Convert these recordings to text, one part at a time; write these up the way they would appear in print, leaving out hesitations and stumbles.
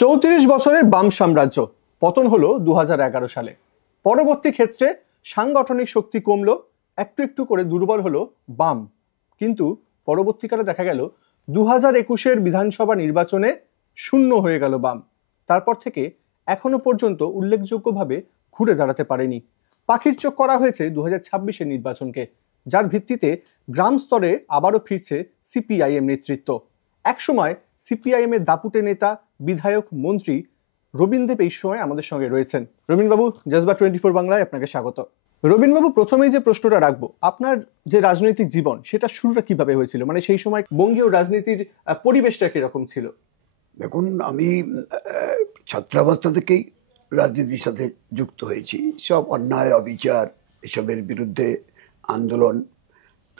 34 বছরের বাম সাম্রাজ্য পতন হলো 2011 সালে। পরবর্তী ক্ষেত্রে সাংগঠনিক শক্তি কমলো, একটু একটু করে দুর্বল হলো বাম। কিন্তু পরবর্তীকালে দেখা গেল 2021-এর বিধানসভা নির্বাচনে শূন্য হয়ে গেল বাম। তারপর থেকে এখনো পর্যন্ত উল্লেখযোগ্যভাবে ঘুরে দাঁড়াতে পারেনি। পাখির চোখ করা হয়েছে 2026-এর নির্বাচনকে, যার ভিত্তিতে গ্রাম স্তরে আবারও ফিরছে সিপিআইএম নেতৃত্ব। একসময় সিপিআইএম এর দাপুটে নেতা, বিধায়ক, মন্ত্রী রবীন দেব এই সময় আমাদের সঙ্গে রয়েছেন। রবীনবাবু, জজবা 24 বাংলায় আপনাকে স্বাগত। রবীনবাবু, প্রথমেই যে প্রশ্নটা রাখবো, আপনার যে রাজনৈতিক জীবন সেটা শুরুটা কিভাবে হয়েছিল? মানে সেই সময় বঙ্গীয় রাজনীতির পরিবেশটা কিরকম ছিল? দেখুন, আমি ছাত্রাবস্থা থেকেই রাজনীতির সাথে যুক্ত হয়েছি। সব অন্যায়, অবিচার এসবের বিরুদ্ধে আন্দোলন,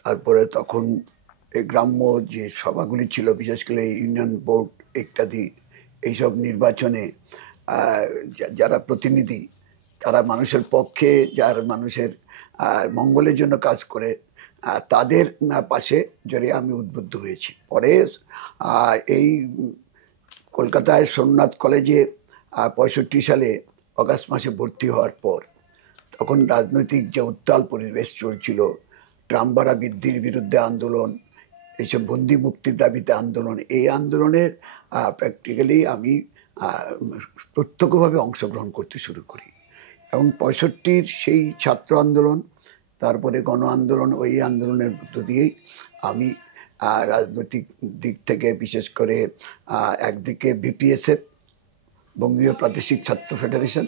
তারপরে তখন এই গ্রাম্য যে সভাগুলি ছিল, বিশেষ করে ইউনিয়ন বোর্ড ইত্যাদি, এইসব নির্বাচনে যারা প্রতিনিধি, তারা মানুষের পক্ষে, যার মানুষের মঙ্গলের জন্য কাজ করে, তাদের পাশে জড়িয়ে আমি উদ্বুদ্ধ হয়েছি। পরে এই কলকাতায় সোমনাথ কলেজে 65 সালে অগাস্ট মাসে ভর্তি হওয়ার পর তখন রাজনৈতিক যে উত্তাল পরিবেশ চলছিল, ট্রামবাড়া বৃদ্ধির বিরুদ্ধে আন্দোলন, এইসব বন্দি মুক্তির দাবিতে আন্দোলন, এই আন্দোলনের প্র্যাকটিক্যালি আমি প্রত্যক্ষভাবে অংশগ্রহণ করতে শুরু করি। এবং 65-র সেই ছাত্র আন্দোলন, তারপরে গণ আন্দোলন, ওই আন্দোলনের মধ্য দিয়েই আমি রাজনৈতিক দিক থেকে, বিশেষ করে একদিকে বিপিএসএফ, বঙ্গীয় প্রাদেশিক ছাত্র ফেডারেশন,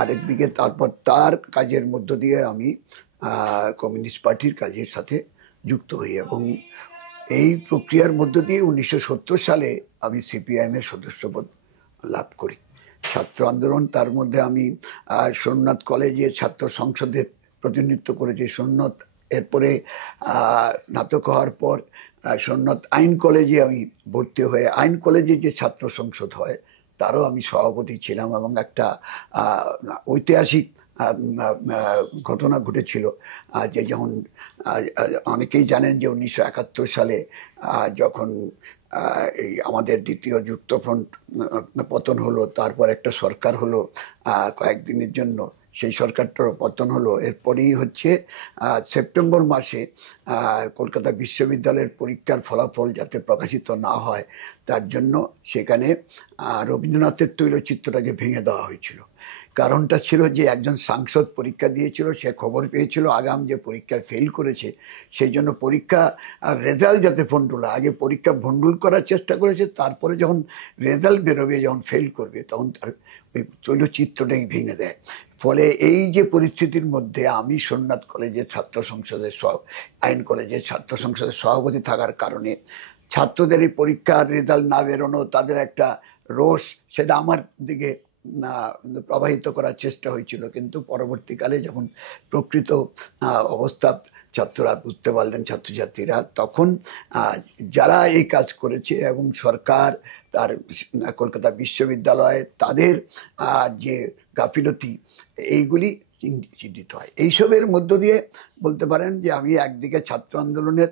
আরেকদিকে তারপর তার কাজের মধ্য দিয়ে আমি কমিউনিস্ট পার্টির কাজের সাথে যুক্ত হই। এবং এই প্রক্রিয়ার মধ্য দিয়ে 1970 সালে আমি সিপিআইএমের সদস্যপদ লাভ করি। ছাত্র আন্দোলন, তার মধ্যে আমি সোমনাথ কলেজে ছাত্র সংসদের প্রতিনিধিত্ব করেছি। সোমনাথ, এরপরে স্নাতক হওয়ার পর সোমনাথ আইন কলেজে আমি ভর্তি হয়ে আইন কলেজে যে ছাত্র সংসদ হয় তারও আমি সভাপতি ছিলাম। এবং একটা ঐতিহাসিক ঘটনা ঘটেছিল, যে যখন অনেকেই জানেন যে 1971 সালে যখন এই আমাদের দ্বিতীয় যুক্তফ্রন্ট পতন হলো, তারপর একটা সরকার হলো কয়েকদিনের জন্য, সেই সরকারটারও পতন হলো। এরপরেই হচ্ছে সেপ্টেম্বর মাসে কলকাতা বিশ্ববিদ্যালয়ের পরীক্ষার ফলাফল যাতে প্রকাশিত না হয় তার জন্য সেখানে রবীন্দ্রনাথের তৈলচিত্রটাকে ভেঙে দেওয়া হয়েছিল। কারণটা ছিল যে একজন সাংসদ পরীক্ষা দিয়েছিল, সে খবর পেয়েছিল আগাম যে পরীক্ষায় ফেল করেছে, সেই জন্য পরীক্ষা রেজাল্ট যাতে ভণ্ডুল, আগে পরীক্ষা ভণ্ডুল করার চেষ্টা করেছে, তারপরে যখন রেজাল্ট বেরোবে, যখন ফেল করবে, তখন তার ওই তৈলচিত্রটাই ভেঙে দেয়। ফলে এই যে পরিস্থিতির মধ্যে আমি সোমনাথ কলেজের ছাত্র সংসদের আইন কলেজের ছাত্র সংসদের সভাপতি থাকার কারণে ছাত্রদের এই পরীক্ষার রেজাল্ট না বেরোনো, তাদের একটা রোষ, সেটা আমার দিকে প্রবাহিত করার চেষ্টা হয়েছিল। কিন্তু পরবর্তীকালে যখন প্রকৃত অবস্থা ছাত্ররা বুঝতে পারলেন, ছাত্রছাত্রীরা, তখন যারা এই কাজ করেছে এবং সরকার, তার কলকাতা বিশ্ববিদ্যালয়, তাদের যে গাফিলতি, এইগুলি চিহ্নিত হয়। এইসবের মধ্য দিয়ে বলতে পারেন যে আমি একদিকে ছাত্র আন্দোলনের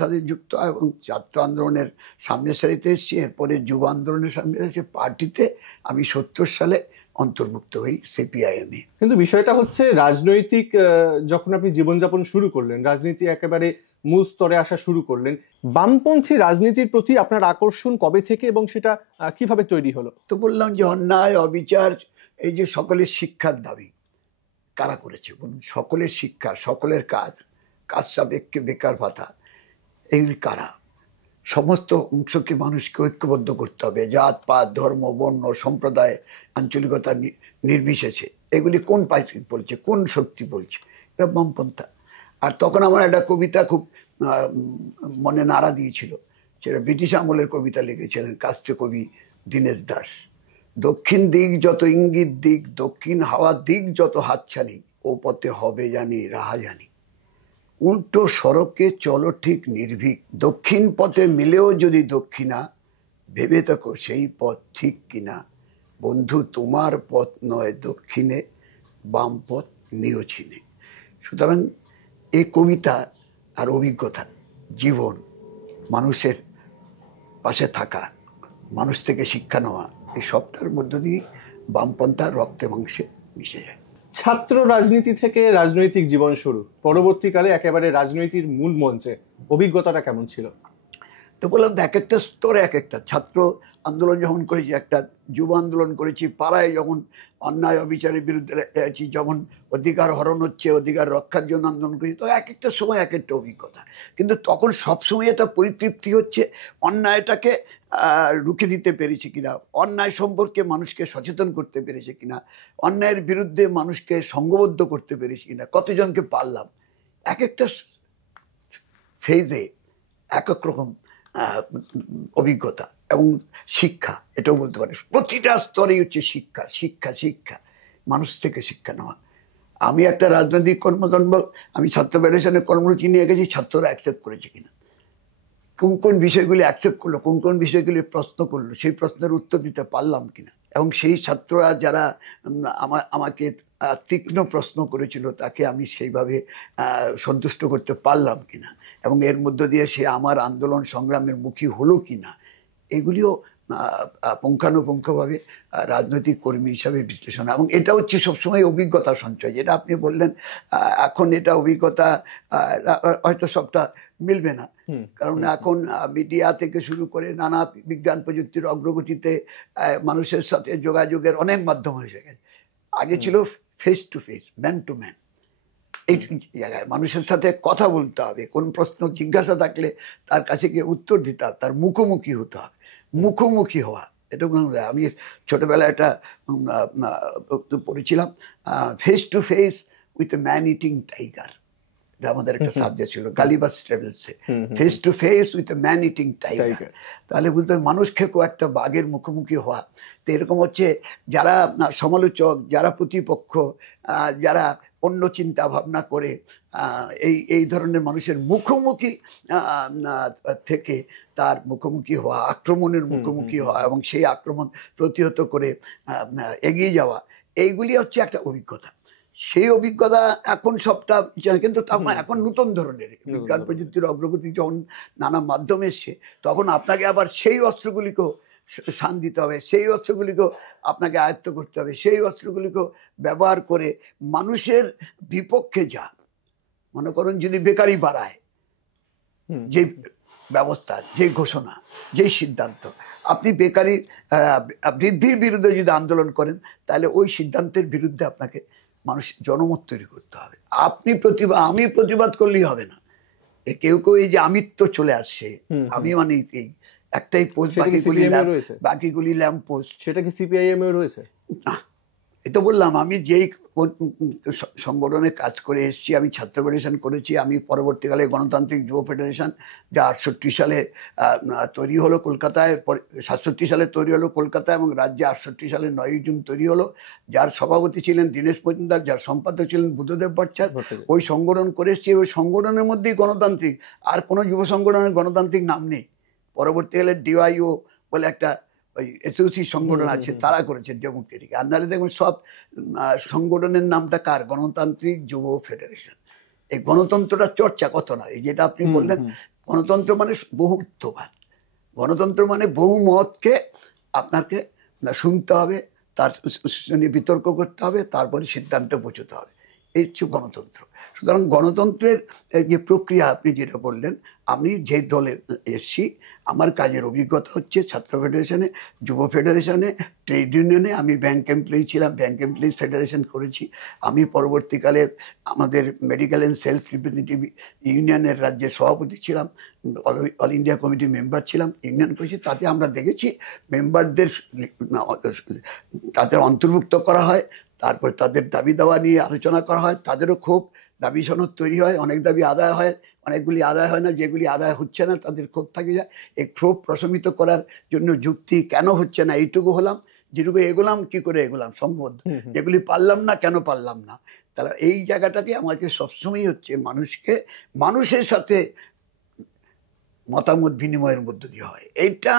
সাথে যুক্ত এবং ছাত্র আন্দোলনের সামনের সারিতে এসেছি, এরপরে যুব আন্দোলনের সামনে এসেছি। পার্টিতে আমি 70 সালে অন্তর্ভুক্ত হই সিপিআইএমে। কিন্তু বিষয়টা হচ্ছে, রাজনৈতিক যখন আপনি জীবনযাপন শুরু করলেন, রাজনীতি একেবারে মূল স্তরে আসা শুরু করলেন, বামপন্থী রাজনীতির প্রতি আপনার আকর্ষণ কবে থেকে এবং সেটা কিভাবে তৈরি হলো? তো বললাম যে অন্যায়, অবিচার, এই যে সকলের শিক্ষার দাবি কারা করেছে বলুন? সকলের শিক্ষা, সকলের কাজ, কাজ সাপেক্ষে বেকার ভাতা, এগুলি কারা? সমস্ত অংশকে মানুষকে ঐক্যবদ্ধ করতে হবে, জাত পাত, ধর্ম, বর্ণ, সম্প্রদায়, আঞ্চলিকতা নির্বিশেষে। এগুলি কোন পার্টি বলছে, কোন শক্তি বলছে? এটা বামপন্থা। আর তখন আমার একটা কবিতা খুব মনে নাড়া দিয়েছিল, সেটা ব্রিটিশ আমলের কবিতা লিখেছিলেন কাস্তে কবি দীনেশ দাস। দক্ষিণ দিক যত ইঙ্গিত দিক, দক্ষিণ হাওয়ার দিক যত হাতছানি, ও পথে হবে জানি রাহা জানি। উল্টো সড়কে চলো ঠিক নির্ভীক, দক্ষিণ পথে মিলেও যদি দক্ষিণা, ভেবে থাকো সেই পথ ঠিক কিনা। বন্ধু তোমার পথ নয় দক্ষিণে, বাম পথ নিও চিনে। সুতরাং এই কবিতা আর অভিজ্ঞতা, জীবন, মানুষের পাশে থাকা, মানুষ থেকে শিক্ষা নেওয়া, এই সবটার মধ্য দিয়ে বামপন্থার রক্তে মাংসে মিশে যায়। ছাত্র রাজনীতি থেকে রাজনৈতিক জীবন শুরু, পরবর্তীকালে একেবারে রাজনীতির মূল মঞ্চে, অভিজ্ঞতাটা কেমন ছিল? তো বললাম তো, এক একটা স্তরে এক একটা ছাত্র আন্দোলন যখন করেছি, একটা যুব আন্দোলন করেছি, পাড়ায় যখন অন্যায় অবিচারের বিরুদ্ধে আছি, যখন অধিকার হরণ হচ্ছে, অধিকার রক্ষার জন্য আন্দোলন করেছি, তো এক একটা সময় এক একটা অভিজ্ঞতা। কিন্তু তখন সবসময় এটা পরিতৃপ্তি হচ্ছে অন্যায়টাকে রুখে দিতে পেরেছি কিনা, অন্যায় সম্পর্কে মানুষকে সচেতন করতে পেরেছে কিনা, অন্যায়ের বিরুদ্ধে মানুষকে সংঘবদ্ধ করতে পেরেছি কিনা, কতজনকে পারলাম। এক একটা ফেজে এক এক রকম অভিজ্ঞতা এবং শিক্ষা, এটাও বলতে পারে। প্রতিটা স্তরেই হচ্ছে শিক্ষা, শিক্ষা, শিক্ষা, মানুষ থেকে শিক্ষা নেওয়া। আমি একটা রাজনৈতিক কর্মকাণ্ড, আমি ছাত্র ফেডারেশনের কর্মসূচি নিয়ে গেছি, ছাত্ররা অ্যাকসেপ্ট করেছে কিনা, কোন কোন বিষয়গুলি অ্যাকসেপ্ট করলো, কোন কোন বিষয়গুলি প্রশ্ন করলো, সেই প্রশ্নের উত্তর দিতে পারলাম কিনা, এবং সেই ছাত্ররা যারা আমাকে তীক্ষ্ণ প্রশ্ন করেছিল তাকে আমি সেইভাবে সন্তুষ্ট করতে পারলাম কিনা, এবং এর মধ্য দিয়ে সে আমার আন্দোলন সংগ্রামের মুখী হলো কিনা, এগুলিও পুঙ্খানুপুঙ্খভাবে রাজনৈতিক কর্মী হিসাবে বিশ্লেষণ। এবং এটা হচ্ছে সবসময় অভিজ্ঞতা সঞ্চয়, যেটা আপনি বললেন। এখন এটা অভিজ্ঞতা হয়তো সবটা মিলবে না, কারণ এখন মিডিয়া থেকে শুরু করে নানা বিজ্ঞান প্রযুক্তির অগ্রগতিতে মানুষের সাথে যোগাযোগের অনেক মাধ্যম হয়ে গেছে। আগে ছিল face to face, man to man. এই জায়গায় মানুষের সাথে কথা বলতে হবে, কোন প্রশ্ন জিজ্ঞাসা থাকলে তার কাছে গিয়ে উত্তর দিতে হবে, তার মুখোমুখি হতে হবে, মুখোমুখি হওয়া। এটা আমি ছোটবেলায় একটা পড়েছিলাম, face to face with a man eating tiger. এটা আমাদের একটা সাবজেক্ট ছিল গালিবাস ট্রাভেলসে, face to face with a man eating tiger. তাহলে বুঝতে মানুষ খেকো একটা বাঘের মুখোমুখি হওয়া। তো এরকম হচ্ছে যারা সমালোচক, যারা প্রতিপক্ষ, যারা অন্য চিন্তা ভাবনা করে, এই ধরনের মানুষের মুখোমুখি থেকে তার মুখোমুখি হওয়া, আক্রমণের মুখোমুখি হওয়া এবং সেই আক্রমণ প্রতিহত করে এগিয়ে যাওয়া, এইগুলি হচ্ছে একটা অভিজ্ঞতা। সেই অভিজ্ঞতা এখন সবটা, কিন্তু তখন এখন নতুন ধরনের বিজ্ঞান প্রযুক্তির অগ্রগতি যখন নানা মাধ্যমে এসছে, তখন আপনাকে আবার সেই অস্ত্রগুলিকেও শান দিতে হবে, সেই অস্ত্রগুলিকেও আপনাকে আয়ত্ত করতে হবে, সেই অস্ত্রগুলিকেও ব্যবহার করে মানুষের বিপক্ষে যা, মনে করুন যদি বেকারি বাড়ায় যে ব্যবস্থা, যে ঘোষণা, যে সিদ্ধান্ত, আপনি বেকারি বৃদ্ধির বিরুদ্ধে যদি আন্দোলন করেন, তাহলে ওই সিদ্ধান্তের বিরুদ্ধে আপনাকে মানুষ জনমত তৈরি করতে হবে। আমি প্রতিবাদ করলেই হবে না। কেউ কেউ এই যে আমিত্ব চলে আসছে, আমি মানে এই একটাই পোস্ট, বাকিগুলি ল্যাম্প পোস্ট। সেটা কি সিপিআইএম এর রয়েছে? না, এটা বললাম, আমি যেই সংগঠনে কাজ করে এসেছি, আমি ছাত্র ফেডারেশন করেছি, আমি পরবর্তীকালে গণতান্ত্রিক যুব ফেডারেশন, যা 68 সালে তৈরি হলো কলকাতায়, 67 সালে তৈরি হলো কলকাতায়, এবং রাজ্যে 68 সালে 9 জুন তৈরি হলো, যার সভাপতি ছিলেন দীনেশ মজুমদার, যার সম্পাদক ছিলেন বুদ্ধদেব ভট্টাচার্য। ওই সংগঠন করে এসেছি, ওই সংগঠনের মধ্যেই গণতান্ত্রিক, আর কোনো যুব সংগঠনের গণতান্ত্রিক নাম নেই। পরবর্তীকালে ডিওয়াইও বলে একটা ওই এসওসি সংগঠন আছে, তারা করেছে ডেমোক্রেটিক। আর নাহলে দেখুন সব সংগঠনের নামটা কার? গণতান্ত্রিক যুব ফেডারেশন। এই গণতন্ত্রটা চর্চা কত না, এই যেটা আপনি বললেন, গণতন্ত্র মানে বহুত্ববাদ, গণতন্ত্র মানে বহু মতকে আপনাকে শুনতে হবে, তার বিতর্ক করতে হবে, তারপরে সিদ্ধান্তে পৌঁছতে হবে, এই হচ্ছে গণতন্ত্র। সুতরাং গণতন্ত্রের যে প্রক্রিয়া আপনি যেটা বললেন, আমি যে দলে এসছি, আমার কাজের অভিজ্ঞতা হচ্ছে ছাত্র ফেডারেশনে, যুব ফেডারেশনে, ট্রেড ইউনিয়নে। আমি ব্যাংক এমপ্লয়ি ছিলাম, ব্যাংক এমপ্লয়িজ ফেডারেশন করেছি। আমি পরবর্তীকালে আমাদের মেডিকেল অ্যান্ড সেলস রিপ্রেজেন্টেটিভ ইউনিয়নের রাজ্যের সভাপতি ছিলাম, অল ইন্ডিয়া কমিটির মেম্বার ছিলাম, ইউনিয়ন করেছি। তাতে আমরা দেখেছি মেম্বারদের তাদের অন্তর্ভুক্ত করা হয়, তারপর তাদের দাবি দাওয়া নিয়ে আলোচনা করা হয়, তাদেরও খুব দাবি সনদ তৈরি হয়, অনেক দাবি আদায় হয়, অনেকগুলি আদায় হয় না, যেগুলি আদায় হচ্ছে না তাদের ক্ষোভ থাকে যায়। এই ক্ষোভ প্রশমিত করার জন্য যুক্তি, কেন হচ্ছে না এইটুকু হলাম, যেটুকু এগোলাম কি করে এগোলাম, সম্বন্ধ, যেগুলি পারলাম না কেন পারলাম না। তাহলে এই জায়গাটাকে আমাকে সবসময় হচ্ছে মানুষের সাথে মতামত বিনিময়ের মধ্য দিয়ে হয়। এইটা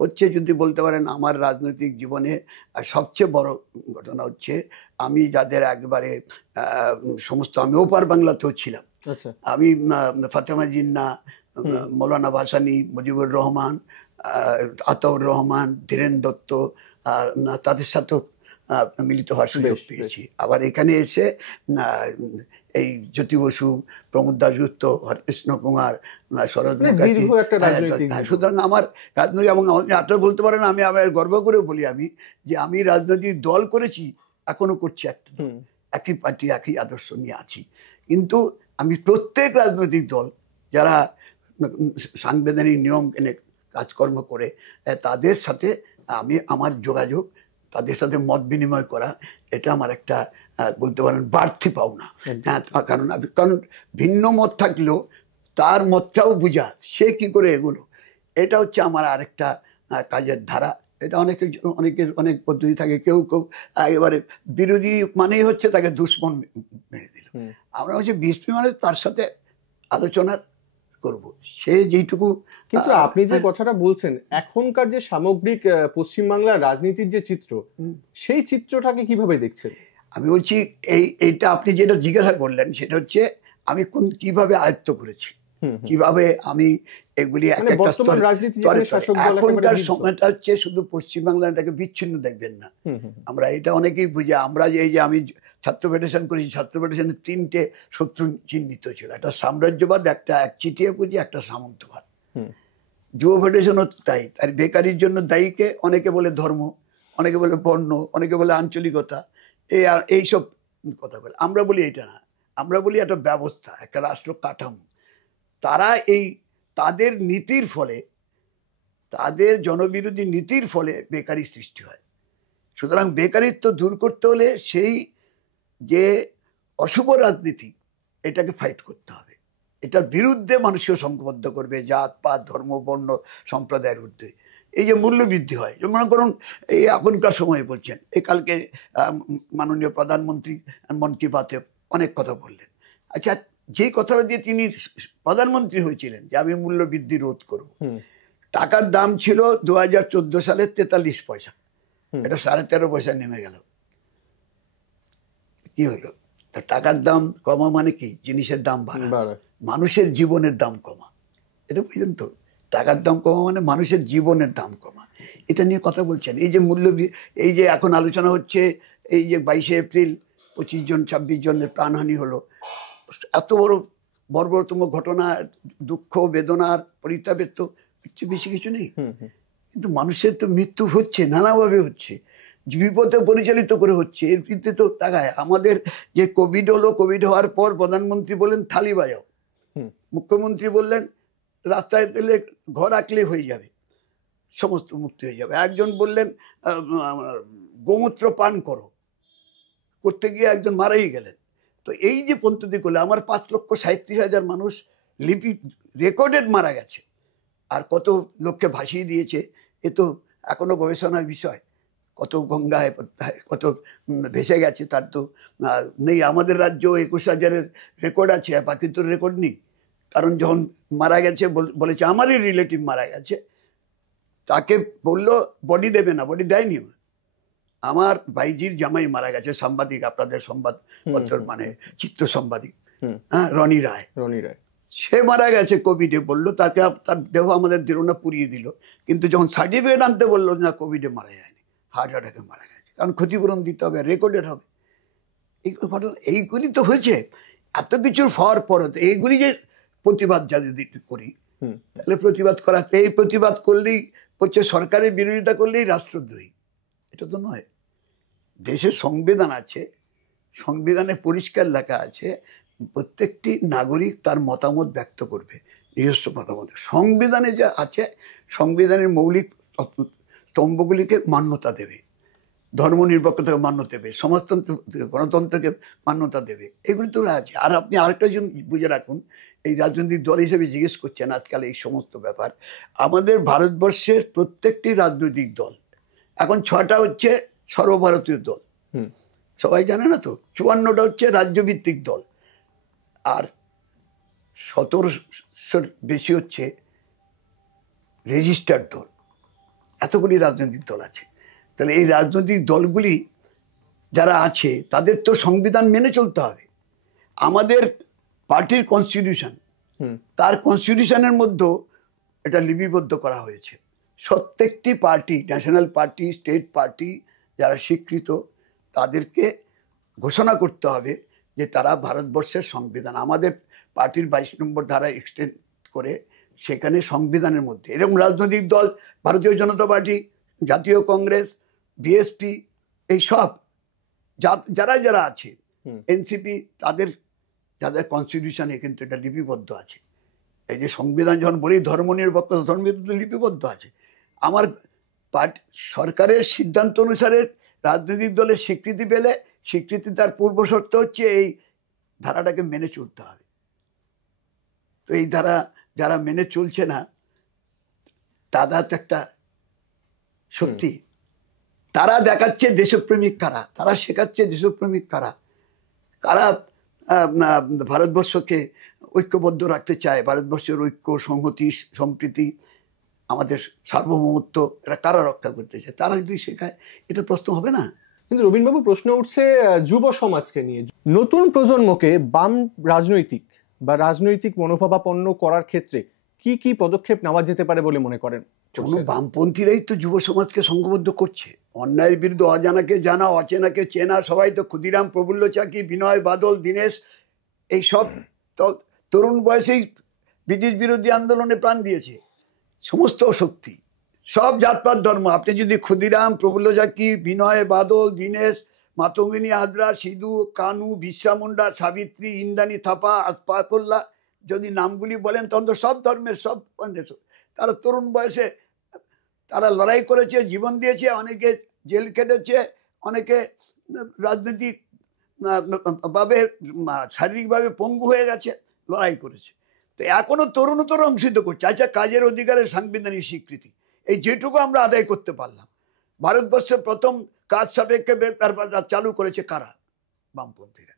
হচ্ছে যদি বলতে পারেন আমার রাজনৈতিক জীবনে সবচেয়ে বড় ঘটনা হচ্ছে, আমি যাদের একবারে সমস্ত, আমি ওপার বাংলাতেও ছিলাম, আমি ফাতেমা জিন্না, মৌলানা ভাসানী, মুজিবুর রহমান, আতাউর রহমান, ধীরেন দত্ত, না তাদের সাথেও মিলিত হওয়ার সুযোগ বেশ, পেয়েছি। আবার এখানে এসে এই জ্যোতি বসু, প্রমোদ দাশগুপ্ত, হরেকৃষ্ণ কুমার, শরৎ মানে মুখার্জি, দীর্ঘ একটা রাজনৈতিক জীবন। সুতরাং আমার রাজনৈতিক, এবং আপনি বলতে পারেন আমি গর্ব করে বলি আমি যে আমি রাজনৈতিক দল করেছি, এখনো করছি, একটা একই পার্টি একই আদর্শ নিয়ে আছি। কিন্তু আমি প্রত্যেক রাজনৈতিক দল যারা সাংবিধানিক নিয়ম এনে কাজকর্ম করে তাদের সাথে আমি আমার যোগাযোগ, তাদের সাথে মত বিনিময় করা, এটা আমার একটা বলতে পারেন বাড়তি পাওনা। কারণ ভিন্ন মত থাকলেও তার মতটাও বুঝা, সে কি করে এগুলো, এটা হচ্ছে আমার আরেকটা কাজের ধারা। এটা অনেক পদ্ধতি থাকে। কেউ একেবারে বিরোধী মানেই হচ্ছে তাকে দুশ্মন মেনে দিল। আমরা হচ্ছে বিএসপি মানে তার সাথে আলোচনা করব, সে যেইটুকু। কিন্তু আপনি যে কথাটা বলছেন, এখনকার যে সামগ্রিক পশ্চিমবাংলার রাজনীতির যে চিত্র, সেই চিত্রটাকে কিভাবে দেখছেন? আমি বলছি এইটা আপনি যেটা জিজ্ঞাসা করলেন সেটা হচ্ছে আমি কিভাবে আয়ত্ত করেছি, কিভাবে আমি এগুলি এখনকার সময়টা হচ্ছে শুধু পশ্চিমবাংলাটাকে বিচ্ছিন্ন দেখবেন না। আমরা এটা অনেকেই বুঝি, আমরা যে আমি ছাত্র ফেডারেশন করেছি, ছাত্র ফেডারেশনের 3টে শত্রু চিহ্নিত ছিল, একটা সাম্রাজ্যবাদ, একটা একচিটিয়া পুঁজি, একটা সামন্তবাদ। যুব ফেডারেশনও তাই। তার বেকারির জন্য দায়ীকে অনেকে বলে ধর্ম, অনেকে বলে বর্ণ, অনেকে বলে আঞ্চলিকতা, এইসব কথা বলে। আমরা বলি এইটা না, আমরা বলি একটা ব্যবস্থা, একটা রাষ্ট্র কাঠামো। তারা তাদের নীতির ফলে, তাদের জনবিরোধী নীতির ফলে বেকারি সৃষ্টি হয়। সুতরাং বেকারিত্ব দূর করতে হলে সেই যে অশুভ রাজনীতি, এটাকে ফাইট করতে হবে। এটার বিরুদ্ধে মানুষকে সংঘবদ্ধ করবে, জাত পাত ধর্ম বর্ণ সম্প্রদায়ের ঊর্ধ্বে। এই যে মূল্যবৃদ্ধি হয়, মনে করুন এই এখনকার সময় বলছেন, এই কালকে মাননীয় প্রধানমন্ত্রী মন কি বাতে অনেক কথা বললেন। আচ্ছা, যেই কথাটা দিয়ে তিনি প্রধানমন্ত্রী হয়েছিলেন যে আমি মূল্যবৃদ্ধি রোধ করব, টাকার দাম ছিল 2014 সালে 43 পয়সা, এটা 13.5 পয়সা নেমে গেল। কি হলো? টাকার দাম কমা মানে কি? জিনিসের দাম বাড়া, মানুষের জীবনের দাম কমা। এটা বুঝলেন তো? টাকার দাম কমা মানে মানুষের জীবনের দাম কমা। এটা নিয়ে কথা বলছেন। এই যে এই যে এখন আলোচনা হচ্ছে, এই যে 22 এপ্রিল 25 জন 26 জনের প্রাণহানি হলো, এত বড় বর্বরতম ঘটনা, দুঃখ বেদনার পরিতাপের তো বেশি কিছু নেই। কিন্তু মানুষের তো মৃত্যু হচ্ছে, নানাভাবে হচ্ছে, বিপদে পরিচালিত করে হচ্ছে। এর ভিত্তিতে তো তাকায়। আমাদের যে কোভিড হলো, কোভিড হওয়ার পর প্রধানমন্ত্রী বললেন থালি বাজাও, মুখ্যমন্ত্রী বললেন রাস্তায় পেলে ঘর আঁকলে হয়ে যাবে, সমস্ত মুক্তি হয়ে যাবে। একজন বললেন গোমূত্র পান করো, করতে গিয়ে একজন মারাই গেলেন। তো এই যে পদ্ধতি করলে আমার 5,37,000 মানুষ রেকর্ডেড মারা গেছে, আর কত লোককে ভাসিয়ে দিয়েছে, এ তো এখনো গবেষণার বিষয়। কত গঙ্গায় কত ভেসে গেছে তার তো নেই। আমাদের রাজ্য 21,000-এর রেকর্ড আছে, বাকি তো রেকর্ড নেই। কারণ যখন মারা গেছে বলেছে আমারই রিলেটিভ মারা গেছে, তাকে বললো বডি দেবে না, বডি দেয়নি। আমার ভাইজির জামাই মারা গেছে, সাংবাদিক, আপনাদের সংবাদপত্র মানে চিত্র সাংবাদিক, হ্যাঁ, রনি রায়, সে মারা গেছে কোভিডে। বললো তাকে, তার দেহ আমাদের দিরোনা পুড়িয়ে দিল, কিন্তু যখন সার্টিফিকেট আনতে বললো না কোভিডে মারা যায়নি, হার্ট অ্যাটাকে মারা গেছে। কারণ ক্ষতিপূরণ দিতে হবে, রেকর্ডেড হবে। এইগুলি তো হয়েছে। এত কিছুর হওয়ার পর এইগুলি যে প্রতিবাদ যদি করি, তাহলে প্রতিবাদ করা, এই প্রতিবাদ করলেই হচ্ছে সরকারের বিরোধিতা করলেই রাষ্ট্রদ্রোহী, এটা তো নয়। দেশের সংবিধান আছে, সংবিধানে পরিষ্কার লেখা আছে প্রত্যেকটি নাগরিক তার মতামত ব্যক্ত করবে, নিজস্ব মতামত। সংবিধানে যা আছে, সংবিধানের মৌলিক স্তম্ভগুলিকে মান্যতা দেবে, ধর্মনিরপেক্ষতাকে মান্যতা দেবে, সমাজতন্ত্র গণতন্ত্রকে মান্যতা দেবে, এগুলি তো আছে। আর আপনি আরেকটা বুঝে রাখুন, এই রাজনৈতিক দল হিসেবে জিজ্ঞেস করছেন আজকাল এই সমস্ত ব্যাপার, আমাদের ভারতবর্ষের প্রত্যেকটি রাজনৈতিক দল এখন 6টা হচ্ছে সর্বভারতীয় দল, সবাই জানে না তো। 54টা হচ্ছে রাজ্যভিত্তিক দল, আর 1700-র বেশি হচ্ছে রেজিস্টার্ড দল। এতগুলি রাজনৈতিক দল আছে। তাহলে এই রাজনৈতিক দলগুলি যারা আছে তাদের তো সংবিধান মেনে চলতে হবে। আমাদের পার্টির কনস্টিটিউশন, তার কনস্টিটিউশনের মধ্যেও এটা লিপিবদ্ধ করা হয়েছে। প্রত্যেকটি party, national party, state party যারা স্বীকৃত, তাদেরকে ঘোষণা করতে হবে যে তারা ভারতবর্ষের সংবিধান, আমাদের পার্টির 22 নম্বর ধারা এক্সটেন্ড করে সেখানে সংবিধানের মধ্যে এরকম রাজনৈতিক দল, ভারতীয় জনতা পার্টি, জাতীয় কংগ্রেস, বিএসপি, এই সব যারা যারা আছে, এনসিপি, যাদের কনস্টিটিউশনে কিন্তু এটা লিপিবদ্ধ আছে। এই যে সংবিধান যখন বলি ধর্মনিরপেক্ষ, সংবিধান তো লিপিবদ্ধ আছে। আমার সরকারের সিদ্ধান্ত অনুসারে রাজনৈতিক দলের স্বীকৃতি পেলে, স্বীকৃতি তার পূর্ব শর্ত হচ্ছে এই ধারাটাকে মেনে চলতে হবে। তো এই ধারা যারা মেনে চলছে না, তারা তো একটা সত্যি, তারা দেখাচ্ছে দেশপ্রেমিক কারা, তারা শেখাচ্ছে দেশপ্রেমিক কারা, কারা ভারতবর্ষকে ঐক্যবদ্ধ রাখতে চায়, ভারতবর্ষের ঐক্য, সংহতি, সম্প্রীতি, আমাদের সার্বভৌমত্ব, এটা কারা রক্ষা করতে চায়, তারা যদি শেখায়, এটা প্রশ্ন হবে না। কিন্তু রবীন্দ্রবাবু, প্রশ্ন উঠছে যুব সমাজকে নিয়ে। নতুন প্রজন্মকে বাম রাজনৈতিক বা রাজনৈতিক মনোভাবাপন্ন করার ক্ষেত্রে কি কি পদক্ষেপ নেওয়া যেতে পারে বলে মনে করেন? বামপন্থীরাই তো যুব সমাজকে সংঘবদ্ধ করছে। অন্যায়ের বিরুদ্ধে অজানাকে জানা, অচেনাকে চেনা, সবাই তো ক্ষুদিরাম, প্রফুল্ল চাকি, বিনয় বাদল, দীনেশ, এই সব তরুণ বয়সেই ব্রিটিশ বিরোধী আন্দোলনে প্রাণ দিয়েছে। সমস্ত শক্তি, সব জাতপাত ধর্ম, আপনি যদি ক্ষুদিরাম, প্রফুল্ল চাকি, বিনয় বাদল, দীনেশ, মাতঙ্গিনী হাজরা, সিধু কানু, বিরসা মুন্ডা, সাবিত্রী, ইন্দ্রাণী থাপা, আসফাকুল্লাহ, যদি নামগুলি বলেন তখন তো সব ধর্মের, সব তারা তরুণ বয়সে তারা লড়াই করেছে, জীবন দিয়েছে, অনেকে জেল কেটেছে, অনেকে রাজনৈতিক ভাবে শারীরিকভাবে পঙ্গু হয়ে গেছে, লড়াই করেছে। তো এখনো তরুণতর অংশিত করছে। আচ্ছা, কাজের অধিকারের সাংবিধানিক স্বীকৃতি, এই যেটুকু আমরা আদায় করতে পারলাম, ভারতবর্ষের প্রথম কাজ সাপেক্ষে চালু করেছে কারা? বামপন্থীরা।